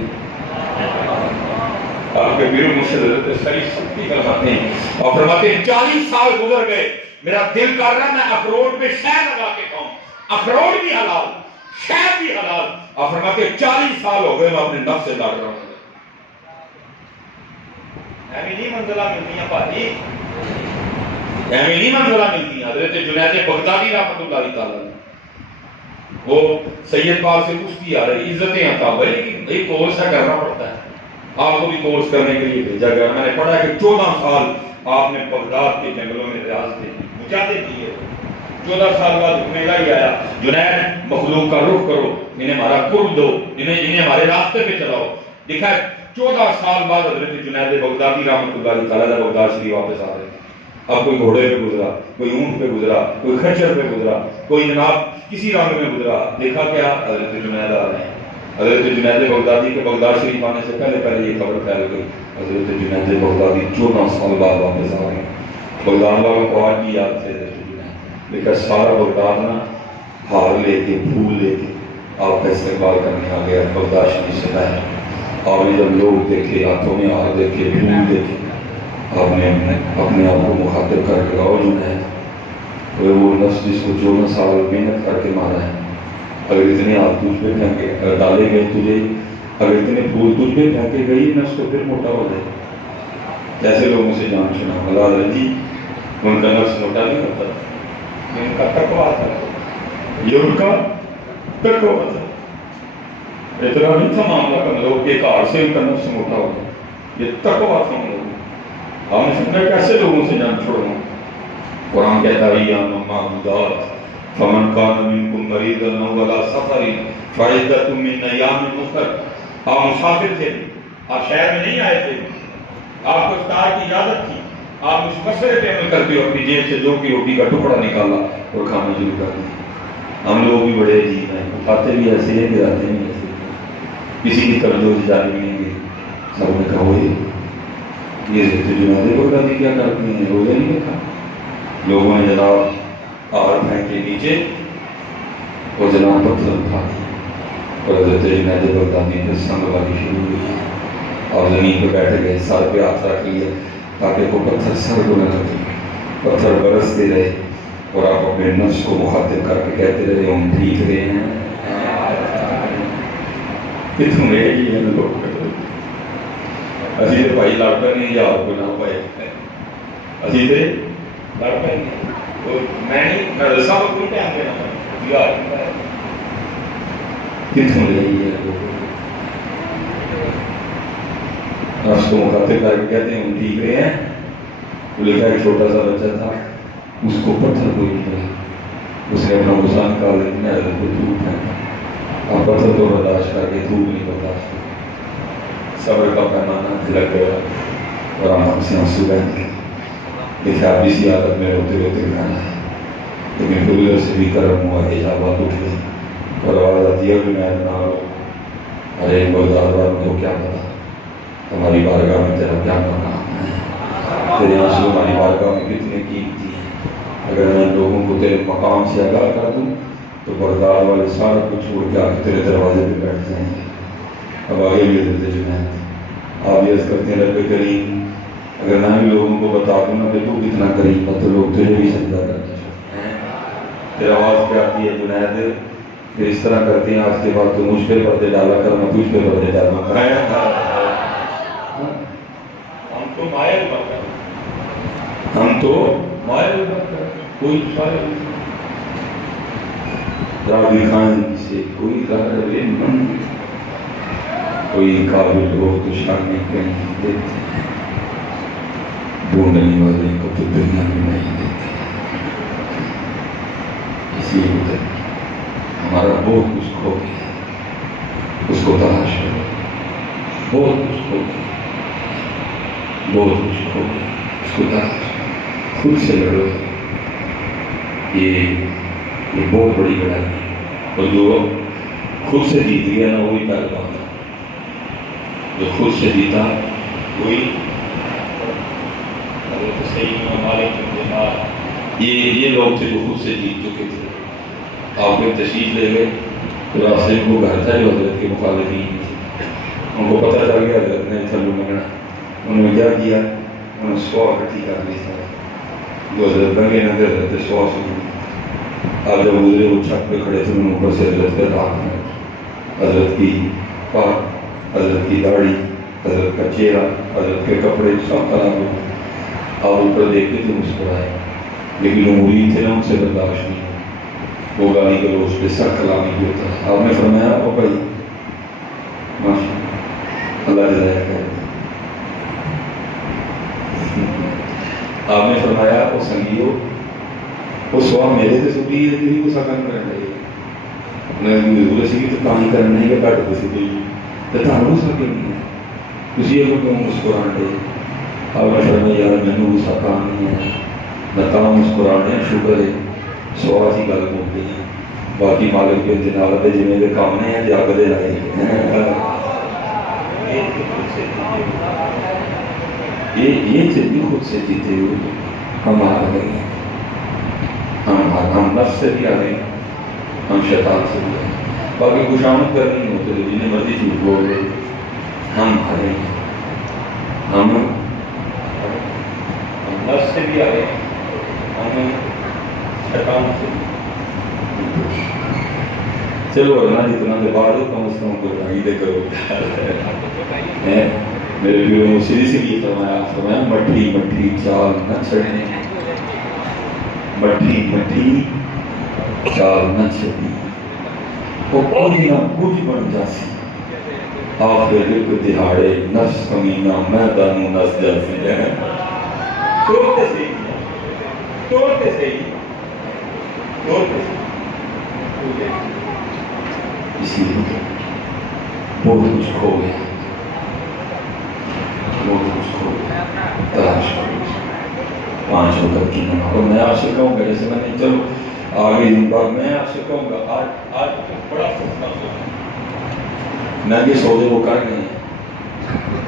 آپ کے میرے مرشد حضرت ساری سختی کرواتے ہیں اور فرماتے ہیں 40 سال گزر گئے, میرا دل کر رہا ہے میں اخروٹ پہ شہد لگا کے کھاؤں. اخروٹ بھی حلال, شہد بھی حلال. آپ فرماتے ہیں 40 سال ہو گئے میں اپنے نفس سے لڑ رہا ہوں. ایویں نہیں منزلہ ملتی ہیں بھائی, ایویں نہیں منزلہ ملتی ہیں. حضرت جنید بغدادی رحمۃ اللہ تعالیٰ وہ سید پاک سے پوچھتی آ رہی عزتیں عطا بھائی کورس کرنا پڑتا ہے. آپ کو بھی کورس کرنے کے لیے بھیجا گیا. میں نے پڑھا کہ 14 سال آپ نے بغداد کے جنگلوں میں ریاض کی مجاہدے کیے. 14 سال بعد حکم الہی آیا جنید مخلوق کا رخ کرو, انہیں ہمارا قرب دو, انہیں ہمارے راستے پہ چلاؤ. دیکھا 14 سال بعد حضرت جنید بغدادی رحمۃ اللہ تعالیٰ بغداد شریف واپس آ رہے. اب کوئی گھوڑے پہ گزرا, کوئی اونٹ پہ گزرا, کوئی خچر پہ گزرا, کوئی جناب کسی رنگ میں گزرا. دیکھا کیا حضرت جنید آ رہے ہیں. حضرت جنید بغدادی کے بغداد شریف آنے سے پہلے یہ خبر پھیل گئی حضرت جنید بغدادی 14 سال بعد واپس آ رہے ہیں. بغداد والوں کو آج بھی یاد تھے لیکن سارا بغداد نا ہار لے کے پھول لے کے آپ کا استقبال کرنے آ گیا بغداد شریف سے پہلے. آپ نے جب لوگ دیکھے, ہاتھوں میں ہار دیکھے, پھول دیکھے, آپ نے اپنے آپ کو مخاطب کر کے کہا جنید وہ نفس جس کو 14 سال محنت کر کے مارا ہے, اگر اتنے ہاتھ تجھ پہ پھینکے ڈالے گئے تجھے, اگر اتنے پھول تجھ پہ پھینکے گئی نفس تو پھر موٹا ہو جائے. جیسے لوگوں سے جان چھنا ملاد رجی ان کا نفس موٹا نہیں ہوتا, ان کا تقویٰ تھا, یہ ان کا تقویٰ تھا. اتنا نہیں تھا معاملہ کا لوگ کے کار سے ان کا نفس موٹا ہو گیا, یہ تقویٰ تھا. ہم نے سمجھا کیسے لوگوں سے جان چھوڑنا. قرآن کہتا ہے یا معدودات فمن کان منکم مریضا او علی سفر فعدۃ من ایام اخر. آپ مسافر تھے, آپ شہر میں نہیں آئے تھے, آپ کو افطار کی اجازت تھی, آپ اس مسئلے پہ عمل کرتے ہو, اپنی جیب سے جو کی روٹی کا ٹکڑا نکالا اور کھانا شروع کر دیا. ہم لوگ بھی بڑے عجیب ہیں, کھاتے بھی ایسے ہیں گراتے بھی ایسے, کسی کی توجہ سے جانے بھی نہیں گئی. سب نے کہا وہی یہ جنید بغدادی کیا کرتے ہیں, روزہ نہیں رکھا. لوگوں نے جناب آر پھینکے نیچے اور جناب پتھر اٹھا اور حضرت جنید بغدادی نے سنگ والی شروع ہوئی اور زمین پہ بیٹھ گئے, سر پہ ہاتھ رکھ لیا تاکہ وہ پتھر سر کو نہ لگے. پتھر برستے رہے اور آپ اپنے نفس کو مخاطب کر کے کہتے رہے ہم ٹھیک رہے ہیں. کتوں رہے گی لوگ اسی تو بھائی لڑ پہ نہیں یا آپ کو نہ پائے اسی تو لڑ پہ نہیں. میں نہیں میں رسا کو کوئی ٹائم دینا کتوں رہی ہے. نفس کو مخاطب کر کے کہتے ہیں ہم ٹھیک رہے ہیں. وہ لکھا ایک چھوٹا سا بچہ تھا, اس کو پتھر کوئی نہیں ملا, اس نے اپنا غصہ نکال لیکن حضرت کو دھوپ پھینکا. اب پتھر تو برداشت کر کے دھوپ نہیں برداشت کر, صبر کا پیمانہ تھلک گیا اور آنکھوں سے آنسو بہہ گئے. دیکھا اب اسی حالت میں روتے روتے گانا ہے, لیکن پھر ادھر سے بھی کرم ہوا کہ حجابات اٹھ گئی اور آواز آتی ہے کہ میں نہ رو. ارے بردار والوں کو کیا پتا ہماری بارگاہ میں تیرا کیا مقام ہے, تیرے آنسو ہماری بارگاہ میں کتنے قیمتی ہیں. اگر میں لوگوں کو تیرے مقام سے آگاہ کر دوں تو بردار والے سارا کچھ چھوڑ کے آ کے تیرے دروازے پہ بیٹھ جائیں گے. اب آگے بھی حضرت جنید آپ عرض کرتے ہیں رب کریم اگر میں بھی لوگوں کو بتا دوں نا کہ تو کتنا قریب ہے تو لوگ تجھے بھی سجدہ کرنا چاہتے ہیں. پھر آواز پہ آتی ہے جنید پھر اس طرح کرتے ہیں آج کے بعد تو مجھ پہ پردے ڈالا کر میں تجھ پہ پردے ڈالنا کر. ہم تو مائل بکر, ہم تو مائل بکر, کوئی شاید راوی خان سے کوئی غرض من, کوئی قابل ہو تو شانے کہیں دیتے, ڈھونڈنے والے کو تو دنیا میں نہیں دیتے. اس لیے ہمارا بہت کچھ کھو گیا, اس کو تلاش کرو. بہت کچھ کھو گیا, بہت کچھ کھو گیا, اس کو تلاش خود سے لڑو. یہ بہت بڑی لڑائی ہے, اور جو خود سے جیت گیا نا وہی پہلوان ہے. جو خود سے جیتا وہی یہ لوگ تھے جو خود سے جیت چکے تھے. آپ نے تشریف لے گئے تو راستے میں وہ گھر تھا جو حضرت کے مخالفین تھے. ان کو پتہ چل گیا حضرت نے تھلو منگنا. انہوں نے کیا کیا, انہوں نے 100 اکٹھی کر لی تھا جو حضرت بن گئے نا کہ حضرت 100 سنوں. آپ جب گزرے وہ چھت پہ کھڑے تھے, انہوں اوپر سے حضرت کا ہاتھ میں, حضرت کی پاک, حضرت کی داڑھی, حضرت کا چہرہ, حضرت کے کپڑے سب خراب ہو. آپ اوپر دیکھتے تھے مسکرائے, لیکن وہ مرید تھے نا ان سے برداشت نہیں. وہ گالی کرو اس پہ سر کلامی بھی ہوتا ہے. آپ نے فرمایا او بھائی ماشاء اللہ جزائے خیر, آپ نے فرمایا او سنگیو وہ سوا میرے سے سٹی ہے کہ وہ سکن کرنے لگے. میں حضور سی تو کام کرنے کے گھٹ دے سٹی تے تانوں سکے نہیں ہے تسی یہ کیوں مسکرانے دے. آپ نے فرمایا یار مینوں وہ سکان نہیں ہے, میں تاں مسکرانے شکر ہے 100 کی گل ہو گئی ہے. باقی مالک کے جناب دے جویں دے کام نے ہیں جگ دے لائے یہ چیز خود سے جیتے ہوئے ہم آ گئے ہیں. ہم نفس سے بھی آ گئے ہیں, ہم شیطان سے بھی آ گئے. باقی خوشامد کرنی نہیں ہوتے جنہیں مرضی جھوٹ بول رہے, ہم آ گئے ہیں. ہم نفس سے بھی آ گئے ہیں, ہم شیطان سے بھی. چلو اللہ جتنا دے بعد ہو کم از کم قربانی دے کرو. میرے پیروں نے سیدھی سی فرمایا مٹھی مٹھی چال نہ چھڑنے, مٹھی مٹھی چال نہ چھڑنی, وہ کچھ نہ کچھ بن جاسی. آخر ایک دہاڑے نفس کمینہ میں دانوں نس جاسی. توڑتے سے توڑتے سے توڑتے سے اسی لیے بہت کچھ کھو گیا, بہت کچھ کھو گیا. تلاش کرو 5 وقت کی نماز. اور میں آپ سے کہوں گا جیسے میں نے چلو آگے دن بعد میں آپ سے کہوں گا آج بڑا سستا سودا میں یہ سودے وہ کر گئے ہیں.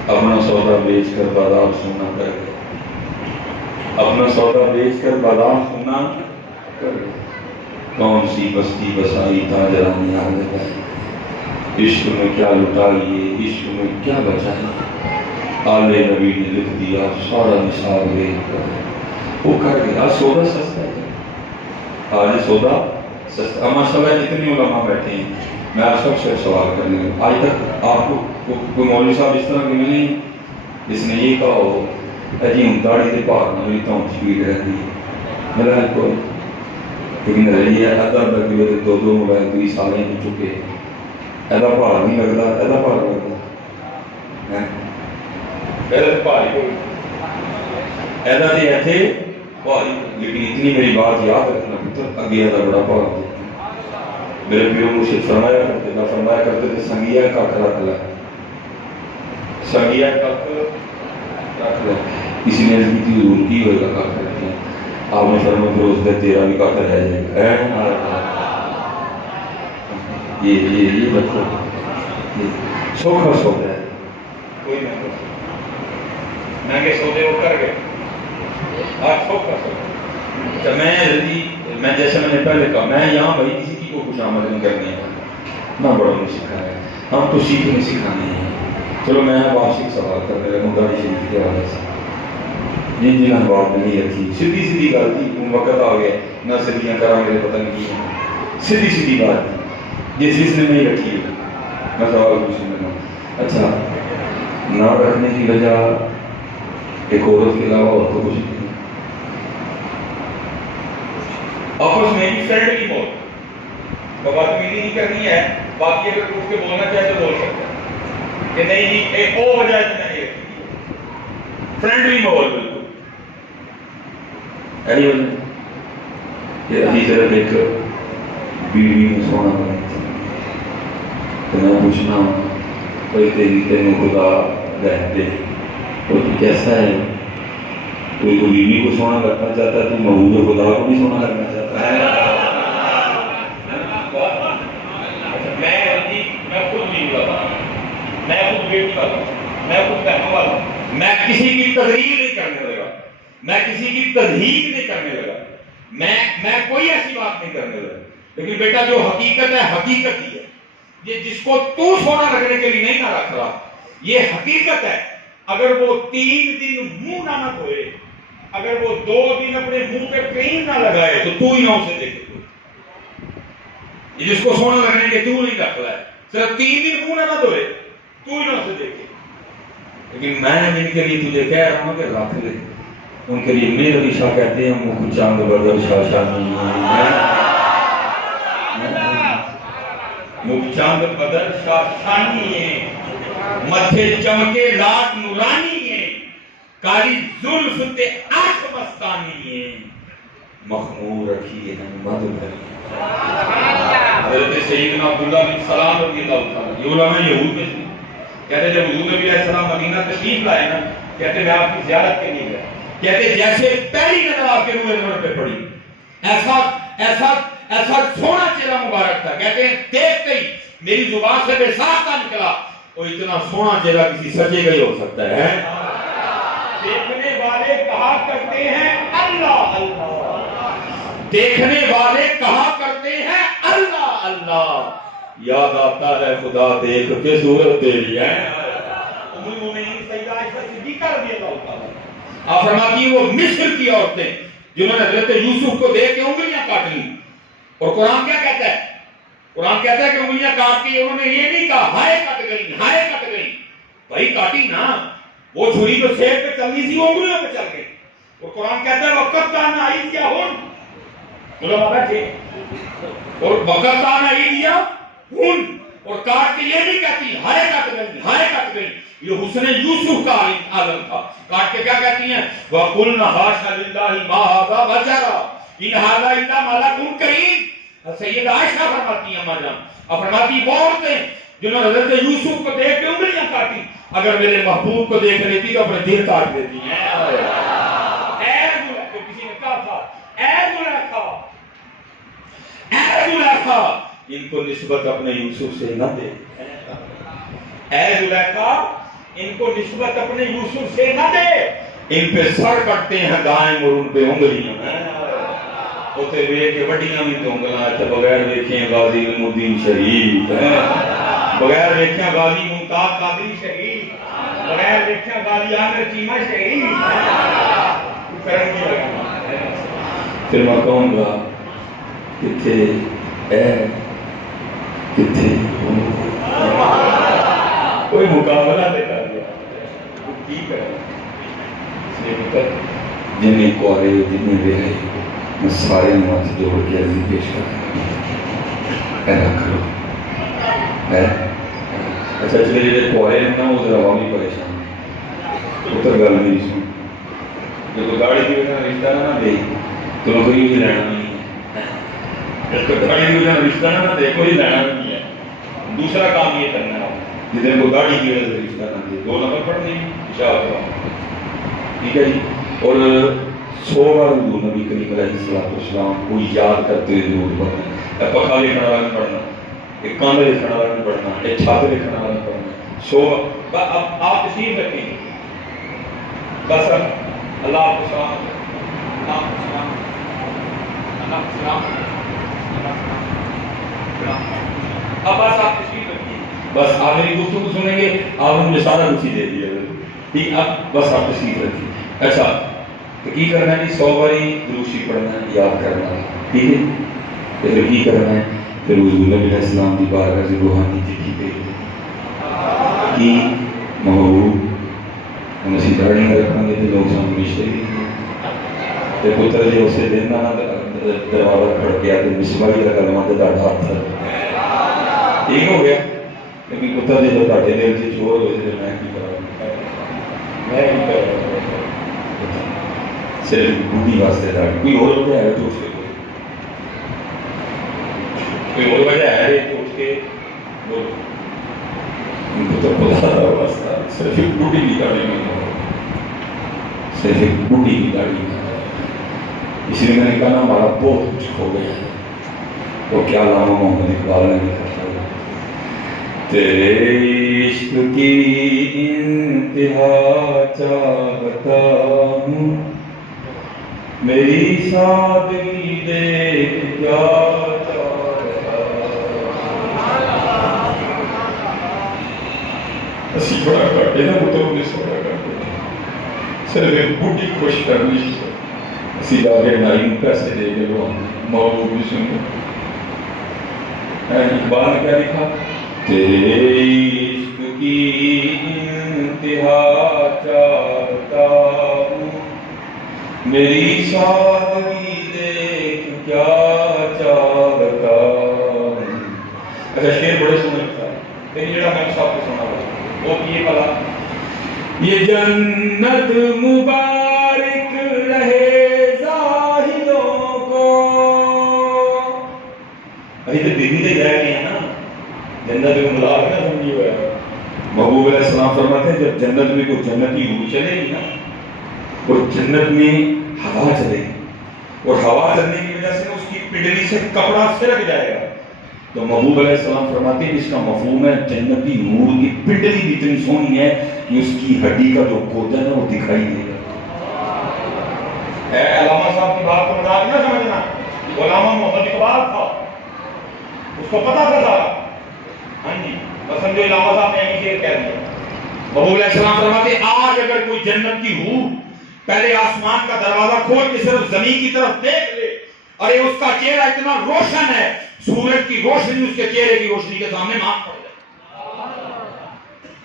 اپنا سودا بیچ کر بادام سونا کر گئے, اپنا سودا بیچ کر بادام سونا کر گئے. کون سی بستی بسائی تاجرانی آ گئے, عشق میں کیا لٹا لیے, عشق میں کیا بچائی. آل نبی نے لکھ دیا سارا نثار ریت کر, وہ کر گیا. سودا سستا ہے, آج سودا سستا. ماشاء اللہ جتنے علماء بیٹھے ہیں میں آپ سب سے سوال کرنے لگا, آج تک آپ کو کوئی مولوی صاحب اس طرح کے ملے جس نے یہ کہا ہو جی ہوں داڑھی سے پار نہ میری تو سپیڈ رہتی ہے. ملا ہے کوئی, لیکن رہی ہے ادھا تک بھی 2 موبائل 20 سال ہو چکے, ایسا پہاڑ نہیں لگتا, ایسا پہاڑ لگتا. پہاڑی کو ایسا تو ایسے پہاڑی، لیکن اتنی میری بات یاد رکھنا پتر، اگے ایسا بڑا پہاڑ میرے پیو مرشد فرمایا کرتے نہ فرمایا کرتے تھے سنگیا کک رکھ لے، سنگیا کک رکھ لے، کسی نے عرض کی حضور کی ہوئے گا کک رکھنا، آپ نے فرمایا پھر اس دن تیرا بھی کک رہ جائے گا۔ یہ بچوں سوکھا سودا ہے، کوئی نہ کر سکتا، مہنگے سودے وہ کر گئے، آج سوکھا سودا۔ میں جیسے میں نے پہلے کہا، میں یہاں بھائی کسی کی کو خوش آمد نہیں کرنی ہے، نہ بڑوں نے سکھایا ہے، ہم تو سیکھنے سکھانے ہیں۔ چلو میں واپسی سوال کر رہا ہوں داری شریف کے حوالے سے، جن بات نہیں رکھی، سیدھی گل تھی، وقت آ گیا نہ سدیاں کرا میرے پتہ نہیں کی، سیدھی بات تھی جس نے نہیں رکھی ہے، میں سوال پوچھنے لگا۔ اچھا، نہ رکھنے کی وجہ ایک عورت کے علاوہ اور تو کچھ نہیں، آپس میں بھی فرینڈ کی بات بدتمیزی نہیں کرنی ہے، باقی اگر کچھ کے بولنا چاہے تو بول سکتا ہے کہ نہیں جی ایک اور وجہ ہے میں نے یہ فرینڈلی ماحول بالکل ایسی وجہ کہ ابھی طرف ایک بیوی میں سونا بنی تھی، تو میں پوچھنا کوئی تیری تینوں خدا رہتے تو کیسا ہے، کوئی کو بیوی کو سونا رکھنا چاہتا ہے، تو محبوب خدا کو بھی سونا رکھنا چاہتا ہے۔ میں خود بیوی والا ہوں، میں خود بیٹی والا ہوں، میں خود بہن والا ہوں، میں کسی کی تقریر نہیں کرنے لگا، میں کسی کی تذہیب نہیں کرنے لگا، میں کوئی ایسی بات نہیں کرنے لگا، لیکن بیٹا جو حقیقت ہے حقیقت ہی ہے، یہ جس کو تو سونا رکھنے کے لیے نہیں نہ رکھ رہا یہ حقیقت ہے، اگر وہ 3 دن منہ نہ دھوئے، اگر وہ 2 دن اپنے منہ پہ کریم نہ لگائے تو تو ہی نہ اسے دیکھے، جس کو سونا رکھنے کے تو نہیں رکھ رہا ہے، صرف 3 دن منہ نہ دھوئے تو ہی نہ اسے دیکھے، لیکن میں جن کے لیے تجھے کہہ رہا ہوں کہ رکھ لے، ان کے لیے میرے علی شاہ کہتے ہیں منہ چاند بدر شاہ شانی، منہ چاند بدر شاہ شانی ہے، متھے چمکے لاٹ نورانی ہے، کاری زلف تے آنکھ مستانی ہے، مخمور رکھی ہے مد بھری۔ حضرت سیدنا عبداللہ بن سلام رضی اللہ تعالیٰ یہ علماء یہود میں سے کہتے جب حضور نبی علیہ السلام مدینہ تشریف لائے نا، کہتے میں آپ کی زیارت کے لیے گیا، کہتے جیسے پہلی نظر آپ کے روح انور پہ پڑی ایسا سونا چہرہ مبارک تھا، کہتے ہیں دیکھتے ہی میری زبان سے بے ساختہ نکلا، وہ اتنا سونا چہرہ کسی سجے کا ہی ہو سکتا ہے۔ دیکھنے والے کہا کرتے ہیں اللہ اللہ، دیکھنے والے کہا کرتے ہیں اللہ اللہ، یاد آتا ہے خدا دیکھ کے صورت تیری ہے۔ ام المومنین سیدہ عائشہ صدیقہ رضی اللہ تعالیٰ آپ فرماتی ہیں وہ مصر کی عورتیں جنہوں نے حضرت یوسف کو دیکھ کے انگلیاں کاٹ لی، اور قرآن کیا کہتا ہے؟ قرآن کہتا ہے کہ انگلیاں کاٹ کے انہوں نے یہ نہیں کہا ہائے کٹ گئی ہائے کٹ گئی، بھائی کاٹی نا، وہ چھری جو سیب پہ چلنی تھی وہ انگلیوں پہ چل گئی، اور قرآن کہتا ہے وقت کان آئی دیا ہن، علماء بیٹھے، اور وقت کان آئی دیا ہن، اور کاٹ کے یہ نہیں کہتی ہائے کٹ گئی ہائے کٹ گئی، یہ حسن یوسف کا عالم تھا، کاٹ کے کیا کہتی ہیں وَقُلْنَا حَاشَ لِلَّهِ مَا هَذَا بَشَرًا إِنْ هَذَا إِلَّا مَلَكٌ كَرِيمٌ۔ سید عائشہ فرماتی ہیں اما جان، اور فرماتی وہ عورتیں جنہوں نے حضرت یوسف کو دیکھ کے انگلیاں کاٹی، اگر میرے محبوب کو دیکھ لیتی تو اپنے دل کاٹ دیتی ہیں۔ اے زلیخا، کسی نے کہا تھا اے زلیخا ان کو نسبت اپنے یوسف سے نہ دے، اے زلیخا ان کو نسبت اپنے یوسف سے نہ دے، ان پہ سر کٹتے ہیں دائیں اور ان پہ انگلیاں، ہوتے ہوئے کہ وڈیاں بھی تو انگلاں، اچھا بغیر دیکھیں غازی نعیم الدین شریف، بغیر دیکھیں غازی ممتاز قادری شریف، بغیر دیکھیں غازی عامر چیمہ شریف، کرم کی لگانا۔ پھر میں کہوں گا کتھے اے کتھے کوئی مقابلہ دے کر دیا کی کرے، اس لیے پتر جنہیں کوارے جنہیں رہے میں سارے ماتھ جوڑ کے عزیز پیش کر اے نہ کرو اے اچھا چلے جیسے کوارے ہیں نا وہ ذرا بھی پریشان پتر گل میری سن، جب گاڑی کی وجہ رشتہ نہ دے تو کوئی بھی لینا نہیں ہے، گاڑی کی وجہ رشتہ نہ دے کوئی لینا نہیں ہے۔ دوسرا کام یہ کرنا ہے جتنے کو گاڑی کی وجہ سے رشتہ نہ دے، 2 نمبر پڑھنے انشاءاللہ، ٹھیک ہے جی۔ اور 100 بار حضور نبی کریم علیہ السلام کو یاد کرتے ہوئے ضرور پڑھنا ہے۔ پکا لکھنے والا نہیں پڑھنا، ایک کاندھا لکھنے والا نہیں پڑھنا، ایک چھات لکھنے والا نہیں پڑھنا۔ 100 اب آپ تشریف رکھیں بس، اللہ آپ کو سلام، اللہ آپ کو سلام، اللہ آپ کو سلام، اب بس آپ تشریف رکھیے، بس آپ میری گفتگو سنیں گے، آپ نے مجھے سارا کچھ ہی دے دیا ٹھیک، اب بس آپ تشریف رکھیے۔ اچھا تو کی کرنا ہے؟ 100 باری دروشی پڑھنا ہے، یاد کرنا ہے، ٹھیک ہے۔ پھر کی کرنا ہے؟ پھر حضور نبی علیہ السلام کی بارگاہ سے روحانی چٹھی بھیج کی محبوب ہم اسی داڑھی میں رکھیں گے تو لوگ سامنے مشتے بھی تے پتر جی اسے دن نہ دروازہ کھڑ گیا تو مسوائی کا کلمہ تے ڈاڈا ہاتھ ٹھیک ہو گیا۔ لیکن پتر جی جو ڈاڈے دل سے چور ہوئے تھے میں کی کرا، میں ہی کرا صرف بوڑھی واسطے داڑھی، کوئی اور وجہ ہے تو اس کے کوئی اور وجہ ہے تو اس کے ان کو تو خدا کا واسطہ صرف ایک بوڑھی کی داڑھی میں، صرف ایک بوڑھی کی داڑھی میں، اس لیے میں نے کہا نا ہمارا بہت کچھ ہو گیا ہے۔ تو کیا علامہ محمد اقبال نے لکھا تھا، تیرے عشق کی انتہا چاہتا ہوں، میری سادگی دیکھ کیا چاہتا اسی بڑا کرتے نا بطور نے سوڑا کرتے صرف ایک بوٹی خوش کرنی اسی دارے نائم پیسے دے گے لو محبوب بھی سن گے۔ اقبال نے کیا لکھا، تیرے عشق کی انتہا چاہتا ہوں، میری سادگی دیکھ کیا چاہتا ہوں۔ اچھا شعر بڑے سنے لکھا ہے، لیکن جڑا میں صاحب کو سنا رہا وہ یہ پڑھا، یہ جنت مبارک رہے زاہدوں کو، ابھی تو بیوی سے جائے گی ہے نا، جنت میں مبارک نہ سمجھی ہوا ہے۔ محبوب علیہ السلام فرماتے ہیں جب جنت میں کوئی جنتی روح چلے گی نا، اور جنت میں ہوا چلے گی، اور ہوا چلنے کی وجہ سے اس کی پنڈلی سے کپڑا سرک جائے گا، تو محبوب علیہ السلام فرماتے ہیں اس کا مفہوم ہے جنتی نور کی پنڈلی بھی اتنی سونی ہے کہ اس کی ہڈی کا جو گودن ہے وہ دکھائی دے گا۔ اے علامہ صاحب کی بات کو مذاق نہ سمجھنا، علامہ محمد اقبال تھا، اس کو پتا تھا سارا، ہاں جی، بس سمجھو علامہ صاحب نے یہیں شعر کہہ دیا۔ محبوب علیہ السلام فرماتے ہیں آج اگر کوئی جنت کی روح پہلے آسمان کا دروازہ کھول کے صرف زمین کی طرف دیکھ لے، ارے اس کا چہرہ اتنا روشن ہے سورج کی روشنی اس کے چہرے کی روشنی کے سامنے مات پڑ جائے۔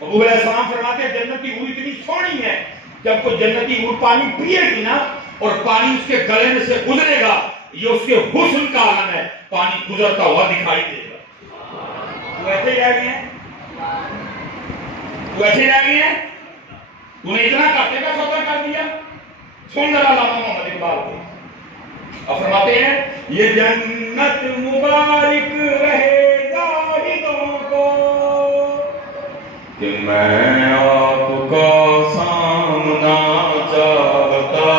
محبوب علیہ السلام فرماتے ہیں جنت کی روح اتنی سونی ہے جب کوئی جنتی روح پانی پیے گی نا اور پانی اس کے گلے میں سے گزرے گا، یہ اس کے حسن کا عالم ہے، پانی گزرتا ہوا دکھائی دے گا۔ تو ایسے ہی رہ گئے ہیں، تو ایسے رہ گئے ہیں، تو نے اتنا کاٹے کا سودا کر دیا۔ سن ذرا علامہ محمد اقبال کو، اب فرماتے ہیں یہ جنت مبارک رہے زاہدوں کو کہ میں آپ کا سامنا چاہتا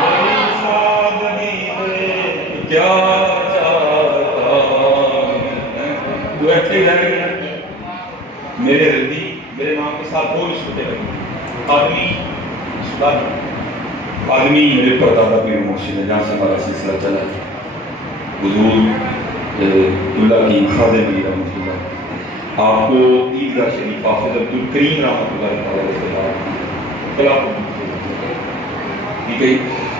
میری سادگی دیکھ کیا چاہتا۔ تو ایسے ہی رہ گئے میرے ردی میرے نام کے ساتھ دو نسبتیں لگی، آدمی میرے پردادا پیر محسن ہے جہاں سے ہمارا سلسلہ چلا ہے، حضور اللہ کی خادم علی رحمۃ اللہ، آپ کو عیدگاہ شریف حافظ عبد الکریم رحمۃ اللہ تعالیٰ ٹھیک ہے،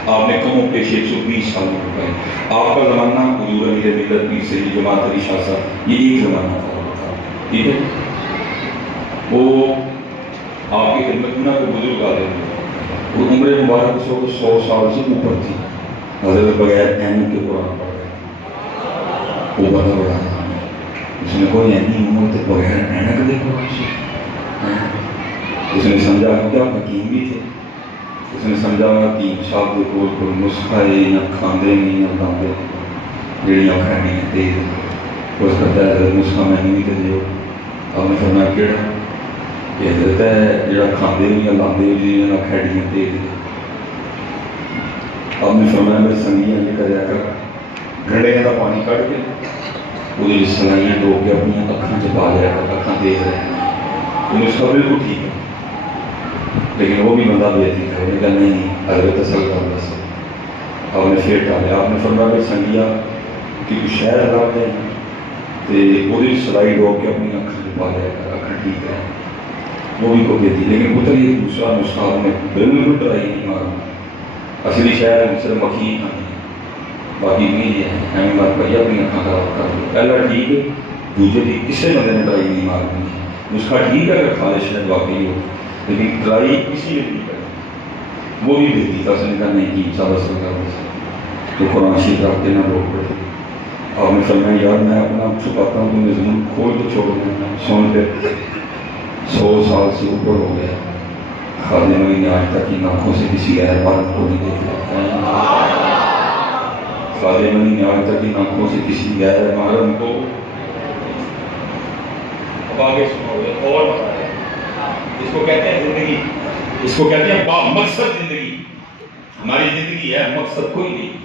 آپ نے کم و پیش 120 سال میں پڑھا ہے۔ آپ کا زمانہ حضور علی ملت پیر سید جماعت علی شاہ صاحب یہ ایک زمانہ تھا، ٹھیک ہے، وہ آپ کی خدمت میں کوئی بزرگ آتے ہیں، وہ عمر مبارک سے 100 سال سے اوپر تھی، حضرت بغیر اینوں کے قرآن پڑھ رہے، وہ بڑا بڑا تھا، اس نے کوئی اینی عمر تے بغیر اینک دے قرآن سے اس نے سمجھا کیا حکیم بھی تھے، اس نے سمجھا حکیم صاحب کے کول کوئی نسخہ ہے یا کھاندے نہیں یا لاندے جہاں کھڑی تیز اس کرتا ہے نسخہ میں نہیں تو دیو. آپ نے فرمایا کہڑا کہ حضرت ہے جہاں کھاندے نہیں یا لاندے جہاں کھڑی تیز. آپ نے فرمایا میرے سنگیاں یہ کریا کر گھڑے کا پانی کٹ کے وہ سلائیاں ڈوب کے اپنی اکھان چ پا لیا کر اکھان دیکھ رہے ہیں نسخہ بالکل ٹھیک ہے. لیکن وہ بھی بندہ بےعزتی تھا، انہوں نے کہا نہیں حضرت اصل کر بس. آپ نے پھر ڈالیا. آپ نے فرمایا کہ سنگیا کہ کوئی شہر لگا دیں تو وہ سلائی ڈوب کے اپنی اکھان چ پا لیا کر اکھان ٹھیک ہے. وہ بھی کو دیتی لیکن پتر یہ دوسرا نسخہ نے بالکل ٹرائی نہیں مارا. اصلی شہر صرف مکھی نہیں باقی نہیں ہے ایم بات بھائی اپنی اکھان خراب کر دو. پہلا ٹھیک ہے دوسرے بھی کسی بندے نے ٹرائی نہیں مارنی. نسخہ ٹھیک ہے اگر خالص شہر واقعی ہو لیکن ٹرائی کسی نے نہیں کرتی. وہ بھی بھیجتی تھا. اس نے کہا نہیں کی سب اصل کا بس تو قرآن شریف رکھ کے نہ روک پڑے. آپ نے فرمایا یار میں اپنا چھپاتا ہوں تمہیں ضرور کھول کے چھوڑ دیں. سن پہ 100 سال سے اوپر ہو گیا خادم علی نے آج تک ان آنکھوں سے کسی غیر عورت کو نہیں دیکھا. خادم علی نے آج تک ان آنکھوں سے کسی غیر محرم کو. اب آگے سنو اور بتائیں اس کو کہتے ہیں زندگی، اس کو کہتے ہیں با مقصد زندگی. ہماری زندگی ہے مقصد کوئی نہیں.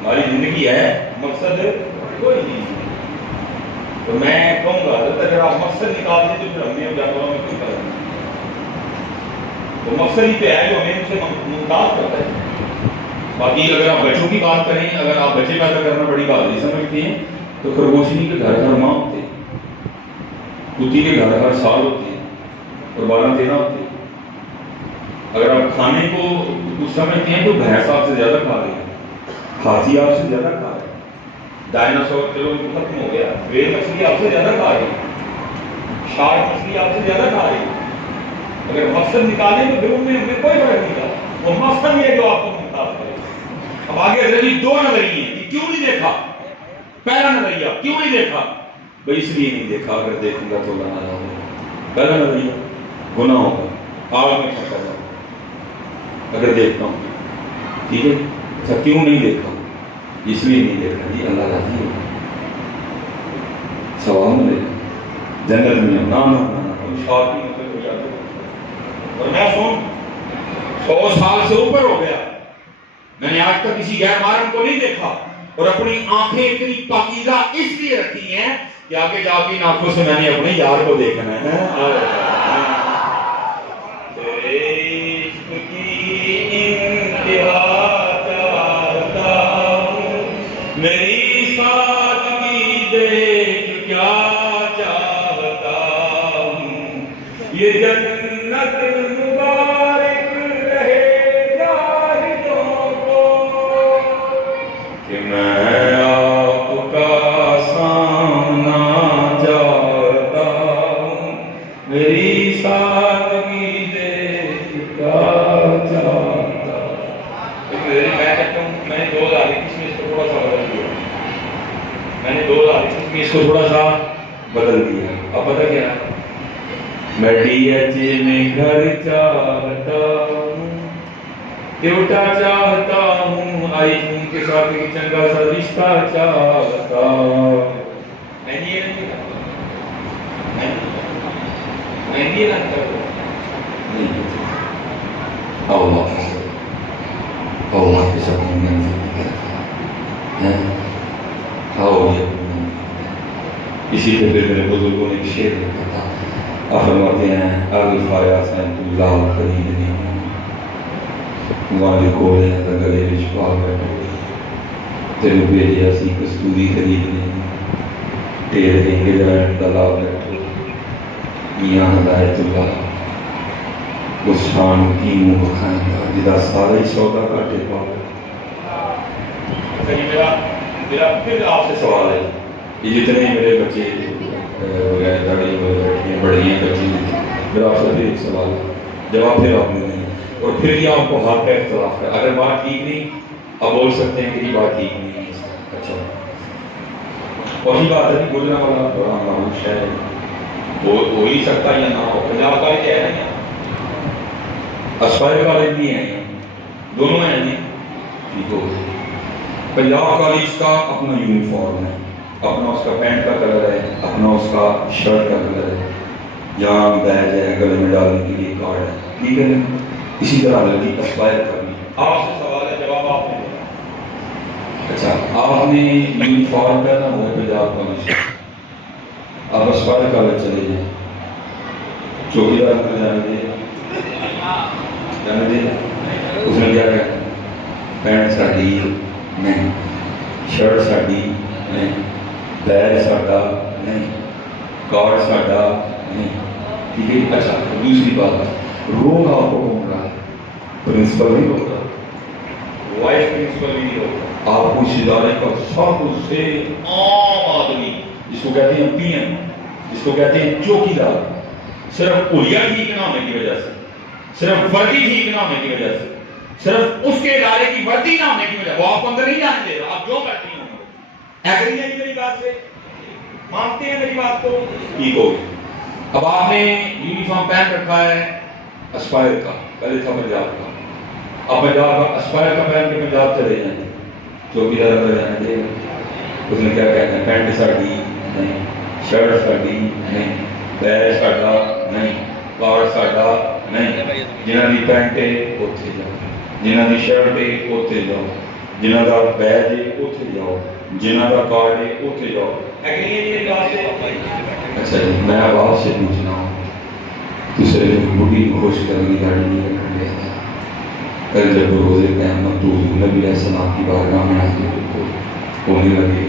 ہماری زندگی ہے مقصد کوئی نہیں. تو میں کہوں گا جب تک اگر آپ مقصد نکال دیں تو پھر ہم نے اب جانوروں میں کوئی فرق نہیں. وہ مقصد ہی پہ ہے جو ہمیں ان سے ممتاز کرتا ہے. باقی اگر آپ بچوں کی بات کریں، اگر آپ بچے پیدا کرنا بڑی بات نہیں سمجھتے ہیں تو خرگوشنی کے گھر ہر ماہ ہوتے ہیں، کتی کے گھر ہر سال ہوتے ہیں اور 12-13 ہوتے ہیں. اگر آپ کھانے کو کچھ سمجھتے ہیں تو بھینس آپ سے زیادہ کھا رہی ہے، ہاتھی آپ سے زیادہ کھا رہے ہیں، ڈائناسور چلو ختم ہو گیا، ویل مچھلی آپ سے زیادہ کھا رہی ہے، شارک مچھلی آپ سے زیادہ کھا رہی ہے. اگر مقصد نکالیں تو پھر ان میں ہمیں کوئی فرق نہیں تھا. وہ مقصد یہ جو آپ کو ممتاز کرے. اب آگے ذریعے 2 نظریے ہیں. کیوں نہیں دیکھا؟ پہلا نظریہ کیوں نہیں دیکھا؟ بھائی اس لیے نہیں دیکھا اگر دیکھوں گا تو گناہ ہوگا. پہلا نظریہ گناہ ہوگا، آگ میں پھنسا جاؤں اگر دیکھتا ہوں. ٹھیک ہے اچھا کیوں نہیں دیکھا؟ اس لیے نہیں دیکھا جی اللہ راضی ہوگا. سوال میں جنت میں نہ اور میں سن 100 سال سے اوپر ہو گیا میں نے آج تک کسی غیر محرم کو نہیں دیکھا اور اپنی آنکھیں اتنی پاکیزہ اس لیے رکھی ہیں کہ آگے جا کے ان آنکھوں سے میں نے اپنے یار کو دیکھنا ہے. عشق کی انتہا چاہتا ہوں میری سادگی دیکھ کیا چاہتا ہوں یہ جنت مبارک رہے جاہدوں کو کہ میں آپ کا سامنا چاہتا ہوں میری سادگی دیکھ کیا چاہتا ہوں. میں کہتا ہوں میں نے 2021 میں اس کو تھوڑا سا بدل دیا. میں نے 2021 میں اس کو تھوڑا سا بدل دیا. اب پتہ کیا ہے میں ڈی ایچ اے میں گھر چاہتا ہوں ٹیوٹا چاہتا ہوں آئی فون کے ساتھ ایک چنگا سا رشتہ چاہتا ہوں. میں یہ نہیں کرتا میں یہ نہ کرتا اللہ کے ساتھ اسی پہ پھر میرے بزرگوں نے ایک شعر لکھا تھا. آپ فرماتے ہیں الفایا سین تو لال خرید نہیں والے کولے ہیں گلے میں چھپا بیٹھے تیرے بیٹے اسی کستوری خرید نہیں ٹیڑھ دیں گے جائن دلا بیٹھے میاں ہدایت اللہ اس شان کی منہ بکھائیں گا جدا سارا ہی سودا کاٹے پاؤ. میرا پھر آپ سے سوال ہے یہ جتنے میرے بچے داڑھی بیٹھے بڑی ہیں بچی میرا آپ سے پھر ایک سوال ہے جواب پھر آپ نے نہیں اور پھر یہ آپ کو ہاتھ کا اختلاف ہے. اگر بات ٹھیک نہیں آپ بول سکتے ہیں کہ یہ بات ٹھیک نہیں ہے. اچھا وہی بات ہے کہ گزرا والا قرآن معروف شہر ہو ہی سکتا یا نہ ہو. پنجاب کالج ہے نا, اسپائر کالج بھی ہیں, دونوں ہیں نہیں. ٹھیک ہو گئی. پنجاب کالج کا اپنا یونیفارم ہے, اپنا اس کا پینٹ کا کلر ہے, اپنا اس کا شرٹ کا کلر ہے, یہاں بیج ہے, گلے میں ڈالنے کے لیے کارڈ ہے. ٹھیک ہے نا. اسی طرح لگی اسپائر کا بھی. آپ سے سوال ہے, جواب آپ نے دینا. اچھا, آپ نے یونیفارم پہنا ہوا ہے پنجاب کالج کا, آپ اسپائر کالج چلے جائیں, چوکیدار کو جانے دے, اس میں کیا کہتے ہیں, پینٹ ساڑی نہیں, شرٹ ساڑی نہیں, بیج ساڑا نہیں, کارڈ ساڑا نہیں. ٹھیک ہے. اچھا, دوسری بات, روگ آپ کو کون رہا ہے؟ پرنسپل نہیں ہوتا, وائس پرنسپل بھی نہیں ہوتا. آپ کو اس ادارے کا سب سے عام آدمی, جس کو کہتے ہیں پی ایم, جس کو کہتے ہیں چوکیدار, صرف کلیہ ٹھیک نہ ہونے کی وجہ سے, صرف وردی ٹھیک نہ ہونے کی وجہ سے, صرف اس کے ادارے کی وردی نہ ہونے کی وجہ, وہ آپ کو اندر نہیں جانے دے رہا. آپ جو کرتی ہوں ایگری ہیں میری بات سے, مانتے ہیں میری بات کو. ٹھیک ہو گئی. اب آپ نے یونیفارم پہن رکھا ہے اسپائر کا, پہلے تھا پنجاب کا, اب پنجاب کا اسپائر کا پہن کے پنجاب چلے جائیں, چوکیدار کر جائیں گے. اس نے کیا کہتے ہیں, پینٹ ساڑی نہیں, شرٹ ساڑی نہیں, بیج ساڑا نہیں, کارڈ ساڑا نہیں. جنہاں دی پینٹ ہے اوتھے جاؤ, جنہاں دی شرٹ ہے اوتھے جاؤ, جنہاں دا بیج ہے اوتھے جاؤ, جنہاں دا کارڈ ہے اوتھے جاؤ. اچھا جی, میں اب آپ سے پوچھنا ہوں, تو صرف بڑی خوش کرنے گاڑی نہیں رکھ گیا تھا. کل جب روزے قیامت تو حضور نبی علیہ السلام کی بارگاہ میں حاضر ہونے لگے,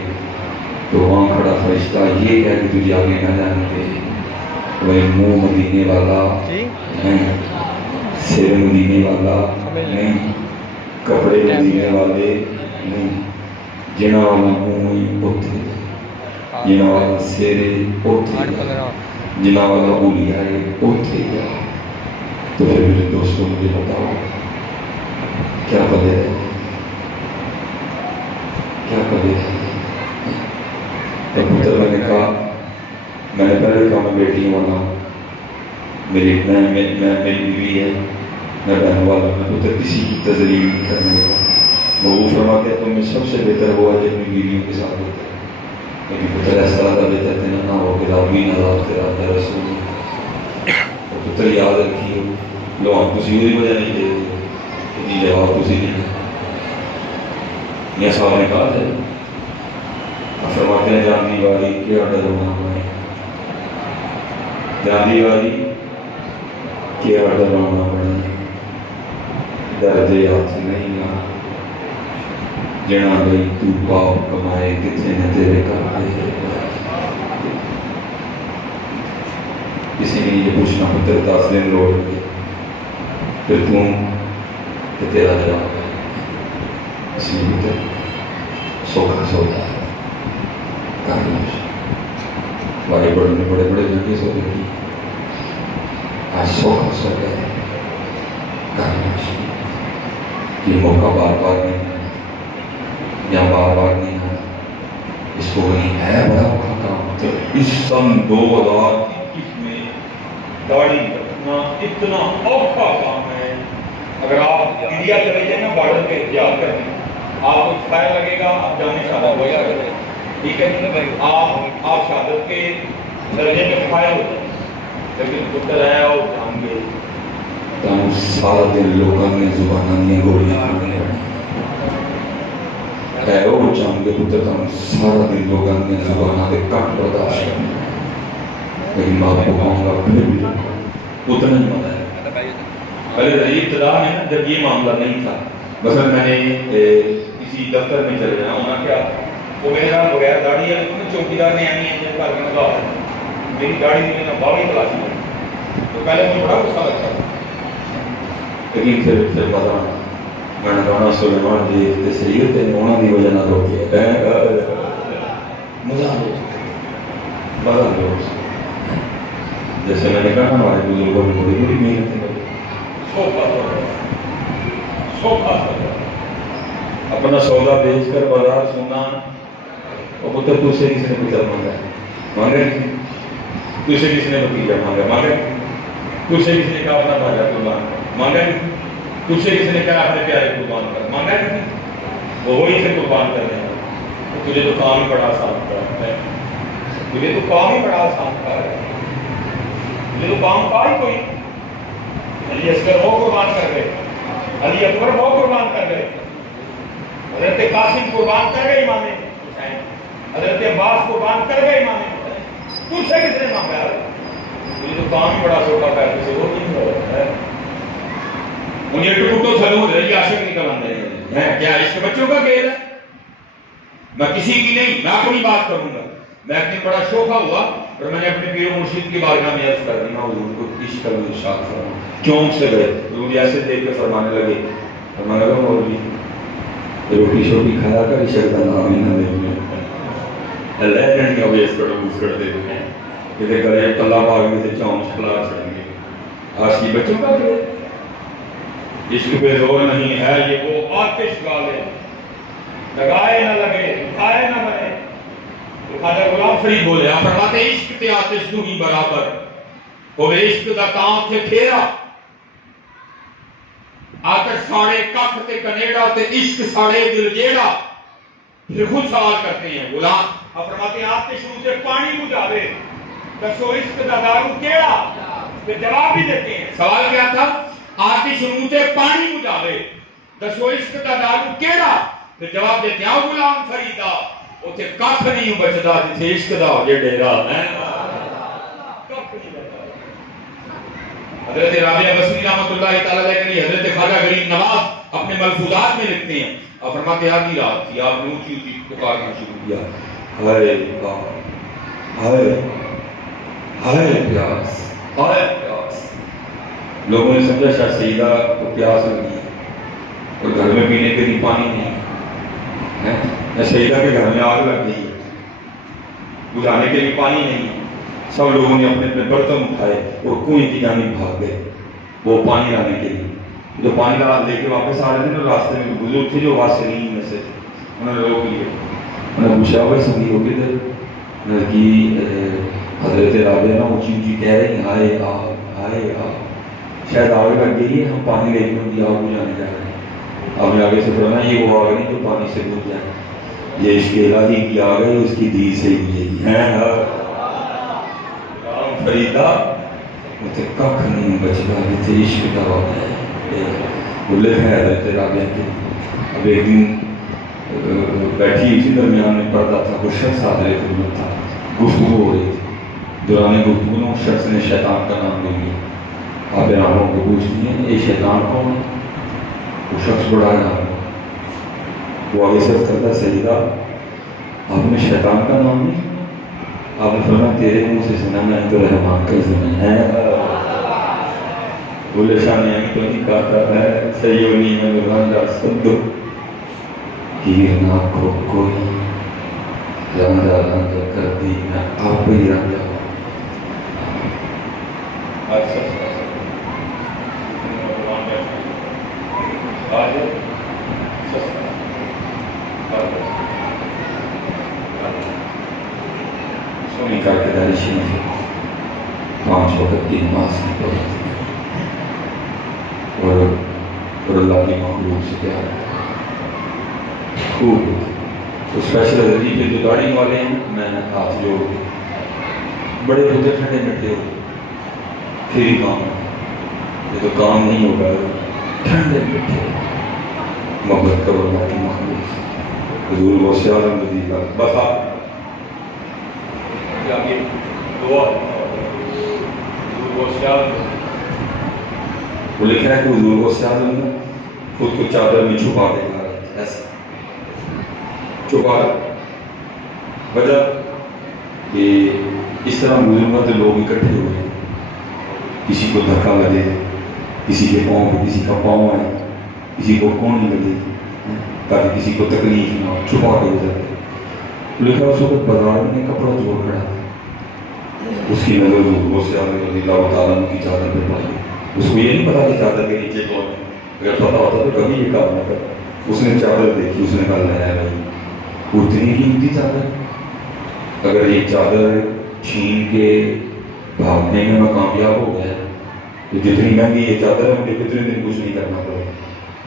تو وہاں کھڑا فرشتہ یہ کہہ کہ تجھے آگے نہ جانے دے, وہ منہ مدینے والا نہیں, سر مدینے والا نہیں, کپڑے مدینے والے نہیں, جنہ والا منہ اوتھے, جنہ والا سر اوتھے, جنہ والا اولیاء اوتھے. تو پھر میرے دوستوں مجھے بتاؤ کیا پلے ہے, کیا پلے ہے. پتر میں نے کہا, میں نے پہلے کہا میں بیٹی والا, میری بیوی ہے, میں بہن والا, میں پتر کسی کی تذلیل نہیں کرنے والا. وہ فرماتے ہیں تم میں سب سے بہتر ہوا جو اپنی بیویوں کے ساتھ ہوتا ہے, لیکن پتر ایسا زیادہ بہتر تھے نہ ہو کہ راوی نہ رات کے رات رسول. اور پتر یاد رکھیے, لو ہم کسی ہوئی وجہ نہیں دے دے, اتنی جواب کسی نہیں ہے. یہ صاحب نے کہا تھا, فرماتے ہیں جاندی والی کیا ڈرونا ہے, جاندی والی کیا ڈرونا ہے, درد ہاتھ نہیں آ, جنا گئی تو پاپ کمائے کتنے نے تیرے کمائے. کسی نے یہ پوچھنا پتر 10 دن روڑ گئے, پھر تم کہ تیرا جواب ہے, اس لیے پتر سوکھا سوتا ہے بڑے بڑے جنگی سو دیکھی, آج سوکھا سو گئے. یہ موقع بار بار نہیں ہے, یا بار بار نہیں ہے, اس کو نہیں ہے بڑا کام. تو اس سن 2021 میں داڑھی رکھنا اتنا اوکھا کام ہے. اگر آپ انڈیا چلے جائیں نا بارڈر پہ احتیاط کریں, آپ کو فائر لگے گا, آپ جانے شہادت ہو جائے. ٹھیک ہے, آپ شہادت کے درجے میں فائر ہو جائیں, لیکن پتر ہے اور جان گے تم سارا دن لوگوں نے زبانیں گولیاں آنے ہے, اور جان گے پتر تم سارا دن لوگوں نے زبانیں دے کٹ برداشت کرنے, لیکن باپ کو کہوں گا پھر بھی اتنا ہی پتہ ہے. پہلے ابتدا میں جب یہ معاملہ نہیں تھا, مثلا میں نے کسی دفتر میں چلے جانا ہونا, کیا وہ میرے ساتھ بغیر داڑھی ہے, چوکیدار نے آنی ہے جب کر لگا میری داڑھی میں باوی تلاشی ہے, تو پہلے مجھے بڑا غصہ لگتا تھا, لیکن پھر پتا میں نے کہا سلیمان جی سید انہوں کی وجہ نہ روکے, مزہ لو. جیسے میں نے کہا ہمارے بزرگوں نے بڑی بڑی محنت کری, اپنا سودا بیچ کر بازار سونا, اور پتر تو سے کسی نے پتر مانگا ہے, مانگا نہیں, تجھ سے کس نے بھتیجا مانگا؟ مانگا؟ تجھ سے کس نے کہا اپنا بھاجا قربان کر؟ مانگا نہیں؟ تجھ سے کس نے کہا اپنے پیارے قربان کر؟ مانگا نہیں؟ وہ وہی سے قربان کر دیں گے۔ تجھے تو کام ہی بڑا آسان کر ہے، تجھے تو کام ہی بڑا آسان کر ہے، تجھے تو کام کا ہی کوئی۔ علی اصغر وہ قربان کر گئے، علی اکبر وہ قربان کر گئے، حضرت قاسم قربان کر گئے امام حسین، حضرت عباس قربان کر گئے امام حسین۔ تجھ سے کس نے مانگا؟ تجھے تو کام ہی بڑا چھوٹا کر کے وہ نہیں ہو رہا ہے۔ انہیں ٹوٹو سلود رہی عاشق نکل آنے ہیں، کیا عشق بچوں کا کھیل ہے؟ میں کسی کی نہیں، میں اپنی بات کروں گا۔ میں اپنی بڑا شوقہ ہوا اور میں نے اپنے پیر و مرشد کی بارگاہ میں عرض کر دی، حضور کو عشق کا ارشاد فرما۔ چونک سے گئے، حضور ایسے دیکھ کے فرمانے لگے، فرمانے لگا مولوی روٹی شوٹی کھایا کر، عشق کا نام ہی نہ لے اللہ نے ہوئے اس پر روز کرتے ہیں کہ دے گلے کلا باغ میں سے چونک کھلا چڑھیں گے۔ عاشقی بچوں کا کھیل، عشق پہ زور نہیں ہے، یہ وہ آتش گالے لگائے نہ لگے اٹھائے نہ بنے۔ تو خواجہ غلام فرید بولے، آپ فرماتے عشق تے آتش تو ہی برابر ہوئے، عشق دا کام تھے پھیرا، آتش ساڑے ککھ تے کنیڈا تے عشق ساڑے دل جیڑا۔ پھر خود سوال کرتے ہیں غلام، آپ فرماتے ہیں آتش نو تے پانی بجھاوے، دسو عشق دا دارو کیڑا؟ پھر جواب بھی دیتے ہیں، سوال کیا تھا؟ آتش نو تے پانی بجھاوے، دسو عشق دا دارو کیڑا؟ پھر جواب دیتے ہیں غلام فریدا، اوتھے ککھ نہیں بچدا جتھے عشق دا ہو جے ڈیرا ہے۔ ککھ نہیں بچدا۔ حضرت رابعہ بصری رحمۃ اللہ تعالی علیہ کے لیے حضرت خواجہ غریب نواز اپنے ملفوظات میں لکھتے ہیں، اور فرماتے ہیں آدھی رات تھی، آپ نے اونچی اونچی پکارنا شروع کیا، ہائے ہائے ہائے پیاس، ہائے پیاس۔ لوگوں نے سمجھا شاید سیدہ کو پیاس لگی ہے اور گھر میں پینے کے لیے پانی نہیں ہے، سیدہ کے گھر میں آگ لگ گئی ہے، بجھانے کے لیے پانی نہیں ہے۔ سب لوگوں نے اپنے اپنے برتن اٹھائے اور کنویں کی جانب بھاگ گئے وہ پانی لانے کے لیے۔ جو پانی لے کے واپس آ رہے تھے نا، راستے میں بزرگ تھے جو واسلین میں سے تھے، انہوں نے روک لیے، انہوں نے پوچھا بھائی سبھی ہو گئے تھے کہ حضرت رابعہ نا اونچی اونچی کہہ رہے ہیں ہائے آگ ہائے آگ، شاید آگ لگ گئی ہے، ہم پانی لے کے ان کی آگ بجھانے جا رہے ہیں۔ آپ نے آگے سے فرمایا یہ وہ آگ نہیں جو پانی سے بجھ جائے، یہ عشق الہی کی آگ ہے، اس کی دید سے ہی ہے۔ فریدا تے ککھ نہیں بچدا جتھے عشق دا ہو ہے۔ بولے ہیں حضرت رابعہ کے اب ایک دن بیٹھی اسی درمیان میں پردہ تھا، وہ شخص حاضر خدمت تھا، گفتگو ہو رہی تھی، دوران گفتگو میں اس شخص نے شیطان کا نام لے لیا۔ آپ راموں کو پوچھتی ہیں یہ شیطان کون ہے؟ وہ شخص بڑا ہے، وہ آگے سے کرتا سیدہ آپ نے شیطان کا نام نہیں؟ آپ نے فرمایا تیرے منہ سے سنا، میں تو رحمان کا ذمہ ہے۔ بولے شاہ نے تو نہیں کہتا ہے سیونی میں رنجا سدو ہیر نہ کھو کوئی رنجا رنجا کر دی میں آپ ہی رنجا ہوں۔ سونی کر کے داری شریف 5 وقت کی نماز نہیں پڑھتی اور اللہ کی مخلوق سے پیار خوب اسپیشل عزیز جو داڑھی والے ہیں، میں ہاتھ جوڑ کے بڑے ہوتے ٹھنڈے مٹے ہو پھر ہی کام یہ تو کام نہیں ہوگا، ٹھنڈے مٹے محبت کرو اللہ کی مخلوق حضور و سیالم رضی کا بس آپ دعا حضور و سیالم وہ لکھ رہا ہے کہ حضور کو سیالم نے خود کو چادر میں چھپا کے کھا رہا تھا، ایسا چھپا رہا وجہ کہ اس طرح بزرگوں سے لوگ اکٹھے ہوئے، کسی کو دھکا لگے، کسی کے پاؤں پہ کسی کا پاؤں ہے، کسی کو کون لگے تاکہ کسی کو تکلیف نہ ہو، چھپا کے گزرتے۔ لکھا اس وقت بازار میں کپڑا جوڑ کھڑا اس کی نظر حضور سے رضی اللہ تعالیٰ کی چادر پہ پڑ گئی۔ اس کو یہ نہیں پتا کہ چادر کے نیچے کون ہے، اگر پتا ہوتا تو کبھی یہ کام نہ کرتا۔ اس نے چادر دیکھی، اس نے کہا ہے بھائی اتنی قیمتی چادر، اگر یہ چادر چھین کے بھاگنے میں کامیاب ہو گیا تو جتنی مہنگی یہ چادر ہے مجھے کتنے دن کچھ نہیں کرنا پڑا،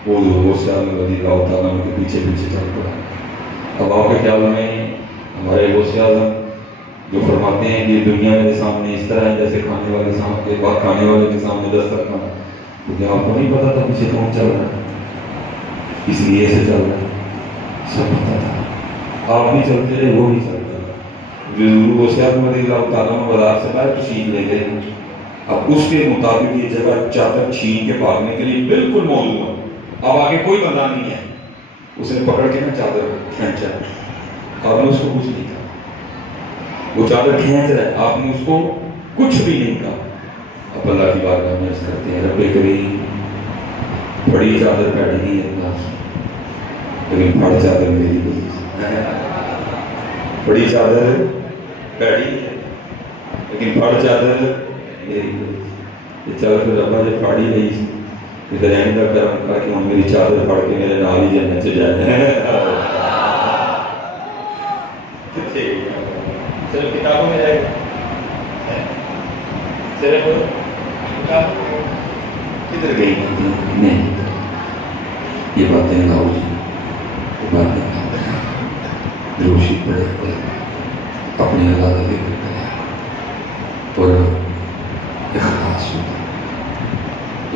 وہ سیال رضی اللہ تعالیٰ کے پیچھے پیچھے چل پڑا۔ اب آپ کے خیال میں ہمارے وہ سیال جو فرماتے ہیں کہ دنیا میرے سامنے اس طرح ہے جیسے کھانے والے کے سامنے دسترخوان، تو کیا آپ کو نہیں پتا تھا پیچھے کون چل رہا ہے، اس لیے سے چل رہا ہے، سب پتا تھا، آپ بھی چلتے رہے وہ بھی چلتا رہا۔ جو وہ سیال رضی اللہ تعالیٰ بازار سے باہر تشریف لے گئے، اب اس کے مطابق یہ جگہ چادر چھین کے بھاگنے کے لیے بالکل موزوں ہے، اب آگے کوئی بندہ نہیں ہے، اس نے پکڑ کے نا چادر کھینچا، آپ نے اس کو کچھ نہیں کہا، وہ چادر کھینچ رہا ہے، آپ نے اس کو کچھ بھی نہیں کہا۔ اب اللہ کی بارگاہ میں عرض کرتے ہیں رب کریم بڑی چادر پیڑی ہے لیکن پھڑ چادر میری نہیں، بڑی چادر پیڑی ہے لیکن پھڑ چادر میری نہیں۔ چل پھر ربا جب پھاڑی نہیں پھر آئندہ کرم کر کے میری چادر پھڑ کے میرے نال ہی جنت سے جائے۔ صرف کتابوں میں جائے گا، صرف کدھر گئی نہیں، یہ باتیں لاؤ جی، یہ باتیں روشی پڑے اپنے اللہ کا ذکر کرے اور اخلاص ہوتا،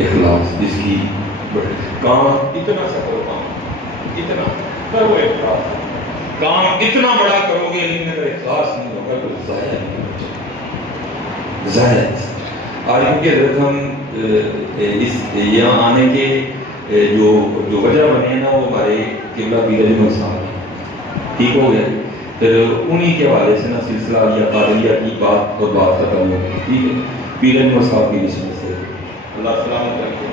اخلاص جس کی کام اتنا سا کرو، کام اتنا کرو، اخلاص کام اتنا بڑا کرو گے لیکن اگر اخلاص نہیں ہوگا تو ضائع نہیں ہوگا، ضائع۔ آج کیونکہ حضرت ہم اس یہاں آنے کے جو وجہ بنے ہیں نا وہ ہمارے قبلہ پیر علی محمد صاحب ہیں، ٹھیک ہو گیا، پھر انہی کے حوالے سے نا سلسلہ یا قادریہ کی بات اور بات ختم ہو گئی، ٹھیک ہے، پیر علی محمد صاحب کی نسبت سے اللہ سلامت کرے،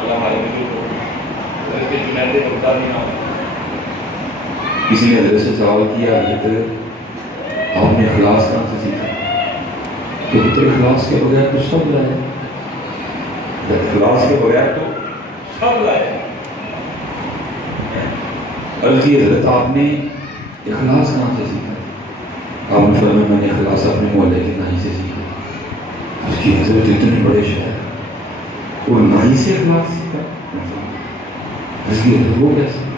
اللہ ہمارے وجود ہو، حضرت جنید بغدادی نام۔ کسی نے حضرت سے سوال کیا حضرت آپ نے اخلاص کہاں سے سیکھا؟ تو اخلاص کے بغیر تو سب لائے، اخلاص کے بغیر تو سب لائے۔ عرض کی حضرت آپ نے اخلاص کہاں سے سیکھا؟ آپ نے فرمایا میں نے اخلاص اپنے محلے کے نائی سے سیکھا۔ اس کی حضرت اتنے بڑے شہر وہ نائی سے اخلاص سیکھا؟ اس کی حضرت وہ کیسے؟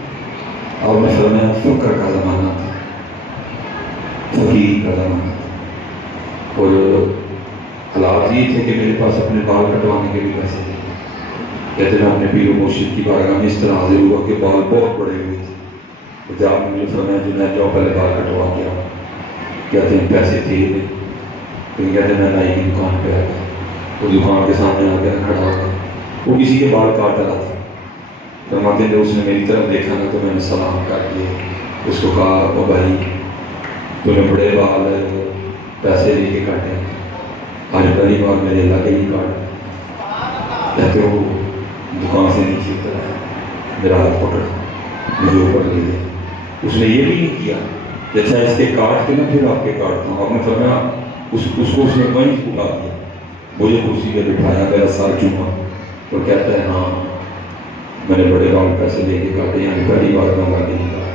آپ نے فرمایا فقر کا زمانہ تھا، فقیر کا زمانہ تھا، اور حالات یہ تھے کہ میرے پاس اپنے بال کٹوانے کے بھی پیسے تھے۔ کہتے ہیں اپنے پیر و مرشد کی بارگاہ میں اس طرح حاضر ہوا کہ بال بہت بڑے ہوئے تھے، جب آپ نے فرمایا جنید جاؤ پہلے بال کٹوا کے آؤ۔ کہتے ہیں پیسے تھے نہیں، لیکن کہتے ہیں میں نائی کی دکان پہ آ گیا، وہ دکان کے سامنے آ کر کھڑا ہو گیا، وہ کسی کے بال کاٹ رہا تھا، فرماتے ہیں اس نے میری طرف دیکھا نا تو میں نے سلام کر کے اس کو کہا او بھائی تو نے بڑے بال پیسے لے کے کاٹے، آج پہلی بار میرے علاقے ہی کاٹ، کہتے وہ دکان سے نیچے اتر آیا، میرا ہاتھ پکڑا مجھے اوپر لے گیا۔ اس نے یہ بھی نہیں کیا کہ اچھا اس کے کاٹ کے نا پھر آپ کے کاٹتا ہوں، آپ نے فرمایا اس کو اس نے وہیں اٹھا دیا، مجھے کرسی پہ بٹھایا، میرا سر چوما اور کہتا ہے ہاں میں نے بڑے بال پیسے لے کے کاٹے، یہاں پہلی بار میں باقی نہیں کاٹا۔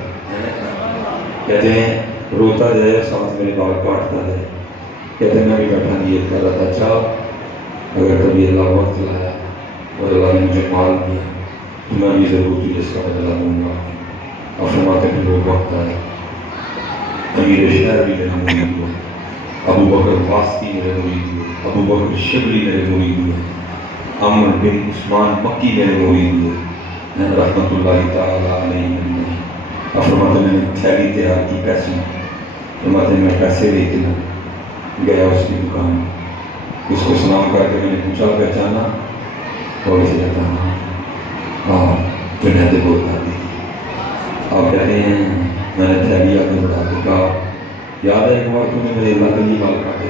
کہتے ہیں روتا جائے ساتھ میرے بال کاٹتا جائے، کہتے ہیں میں بھی بیٹھا نیت کر رہا تھا اچھا اگر کبھی اللہ وقت لایا اور اللہ نے مجھے مال دیا تو میں بھی ضرور تجھے اس کا بدلہ دوں گا۔ اور فرماتے ہیں وہ وقت آیا، امیر شہر بھی میرے مرید ہوئے، ابو بکر واسطی میرے مرید ہوئے، ابو بکر شبلی میرے مرید ہوئے، عمر بن عثمان مکی میرے مرید ہوئے رحمت اللہ تعالیٰ علیہ۔ اور فرماتے میں نے تھیلی تیار کی پیسے، فرماتے میں پیسے لے کے نا گیا اس کی دکان، اس کو سلام کر کے میں نے پوچھا پہچانا، اور اسے کہتا ہاں جنید بغدادی۔ آپ کہتے ہیں میں نے تھیلی آگے بڑھا کے کہا یاد ہے ایک بار تو نے میرے اللہ کے لیے بال کاٹے؟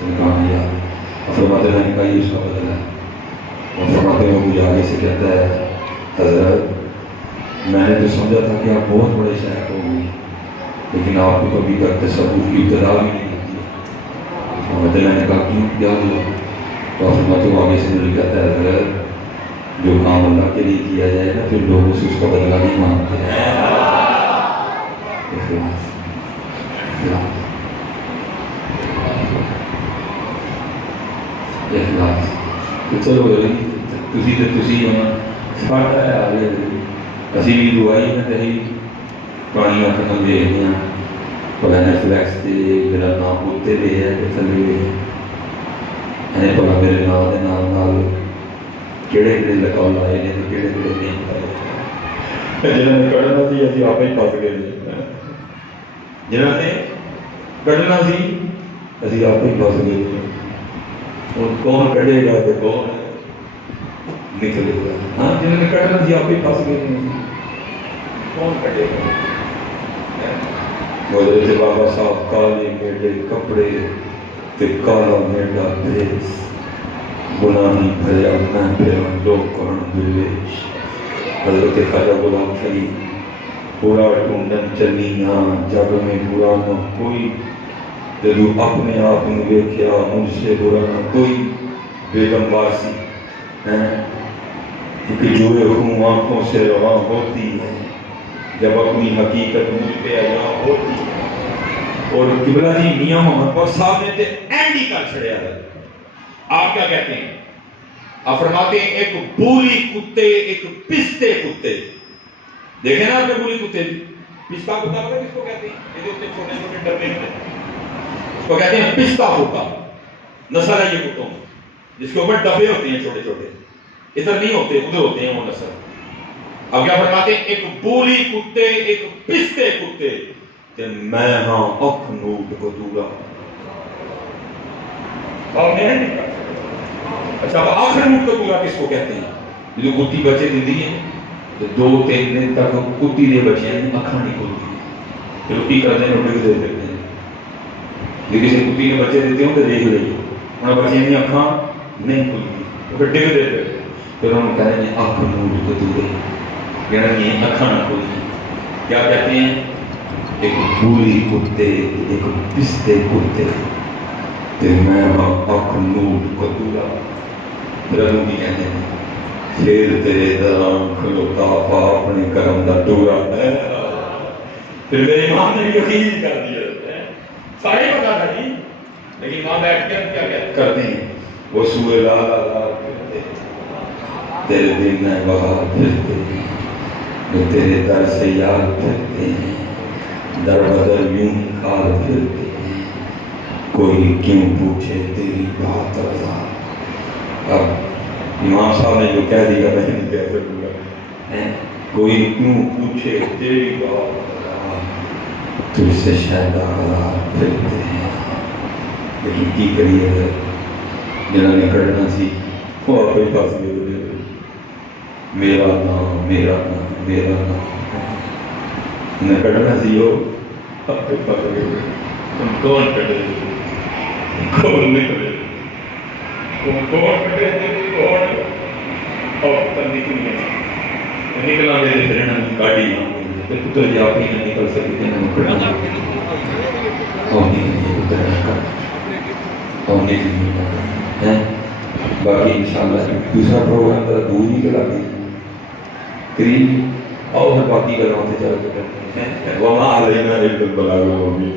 میں نے کہا نہیں یاد۔ اور فرماتے میں نے کہا یہ اس کا بدلہ ہے۔ اور فرماتے ہیں مجھے آگے سے کہتا ہے حضرت میں نے تو سمجھا تھا کہ آپ بہت بڑے شاعر ہو گئے لیکن آپ کو کبھی تک تصوف کی ابتدا بھی نہیں ہوتی۔ اور میں نے کہا کیوں کیا ہوا؟ تو فرماتے وہ آگے سے مجھے کہتا ہے حضرت جو کام اللہ کے لیے کیا جائے نا پھر لوگ اسے اس کا بدلہ نہیں مانگتے ہیں۔ اخلاص تو چلو تسی تو تسی ہونا ساڈا ہے آ اسی بھی دعائی میں رہی پانی ختم دیکھتے ہیں پلا نیٹفلیکس سے میرا نام اتنے دے ہے تھلے دے ہے پلا میرے نام کے نام کہڑے کہڑے لگاؤ لائے نے کہڑے کہڑے نہیں لائے جنہوں نے کڑنا سی ابھی آپ ہی پس گئے جنہوں نے کڑنا سی ابھی آپ ہی پس گئے اور کون کڑے گا تو کون نکلے گا ہاں جنہوں نے کڑنا سی آپ ہی پس گئے کون کٹے گا حضرت بابا صاحب کالے میڈے کپڑے تے کالا میڈا بھیس گناہی بھریا میں پھر لوگ کرن دلویش حضرت خواجہ غلام فرید پورا ٹونڈن چلیاں جگ میں برا نہ کوئی جدو اپنے آپ نے دیکھیا مجھ سے برا نہ کوئی بیگم باسی ایک جوئے ہوں آنکھوں سے رواں ہوتی ہے جب اپنی حقیقت مجھ پہ آیا ہوتی ہے اور قبلہ جی میاں محمد پر صاحب نے تے اینڈی کا چھڑیا ہے آپ کیا کہتے ہیں آپ فرماتے ہیں ایک بولی کتے ایک پستے کتے دیکھیں نا آپ نے بولی کتے پستا کتا پتہ کس کو کہتے ہیں یہ جو چھوٹے چھوٹے ڈبے ہیں اس کو کہتے ہیں پستا کتا نسل ہے یہ کتوں جس کے اوپر ڈبے ہوتے ہیں چھوٹے چھوٹے ادھر نہیں ہوتے ادھر ہوتے ہیں وہ نسل اب کیا فرماتے ہیں ایک بولی کتے ایک پستے کتے کہ میں ہاں اکھ نوٹ کو دورا اور میں نہیں کر سکتا اچھا اب آخر نوٹ کو دورا کس کو کہتے ہیں جو کتی بچے دی ہیں تو 2-3 دن تک کتی دے بچے ہیں اکھاں نہیں کھلتی روٹی کرنے میں ڈگ دے دیتے ہیں لیکن کسی کتی نے بچے دیتے ہوں تو دیکھ لئیے انہاں بچے ہیں اکھاں نہیں کھلتی پھر ڈگ دیتے ہیں پھر انہوں نے کہتے ہیں اکھ نوٹ کو دورے یعنی یہ اکھاں نہ کھلتی کیا کہتے ہیں ایک بولی کتے ایک پستے کتے تے میں اکھ نوٹ کو دورا رنگ بھی کہتے ہیں پھر تیرے دران کھلوتا پا اپنے کرم دا ڈورا ہے پھر میرے امام نے یقین کر دیا سارے پتا تھا جی لیکن امام بیٹھ کے کیا کرتے ہیں وہ سوئے لا لا لا پھرتے تیرے دن میں بہار پھرتے جو تیرے در سے یاد پھرتے ہیں در بدر یوں کھال پھرتے ہیں کوئی کیوں پوچھے تیری بات رضا اب امام صاحب نے جو کہہ دیا میں نہیں کہہ سکوں کوئی کیوں پوچھے تیری بات رضا تجھ سے شاید آزار پھرتے ہیں لیکن کی کریے جنہوں نے کرنا سی وہ آپ ہی پاس گئے میرا نام میرا نام میرا نام نہ کرنا سی ہو آپ ہی پاس گئے تم کون کٹے کون نکلے کون کٹے کون اور تم نکلے نکلا میرے پھرنا گاڑی پھر پتر جی آپ ہی نہ نکل سکتے ہیں مکڑنا اور نکلیے پتر نہ کر اور نکلیے ہیں باقی انشاءاللہ دوسرا پروگرام ذرا دور ہی کلا گئی قریب اور باقی گلوں سے چل کے وہاں علینا ایک البلاغ ہوگی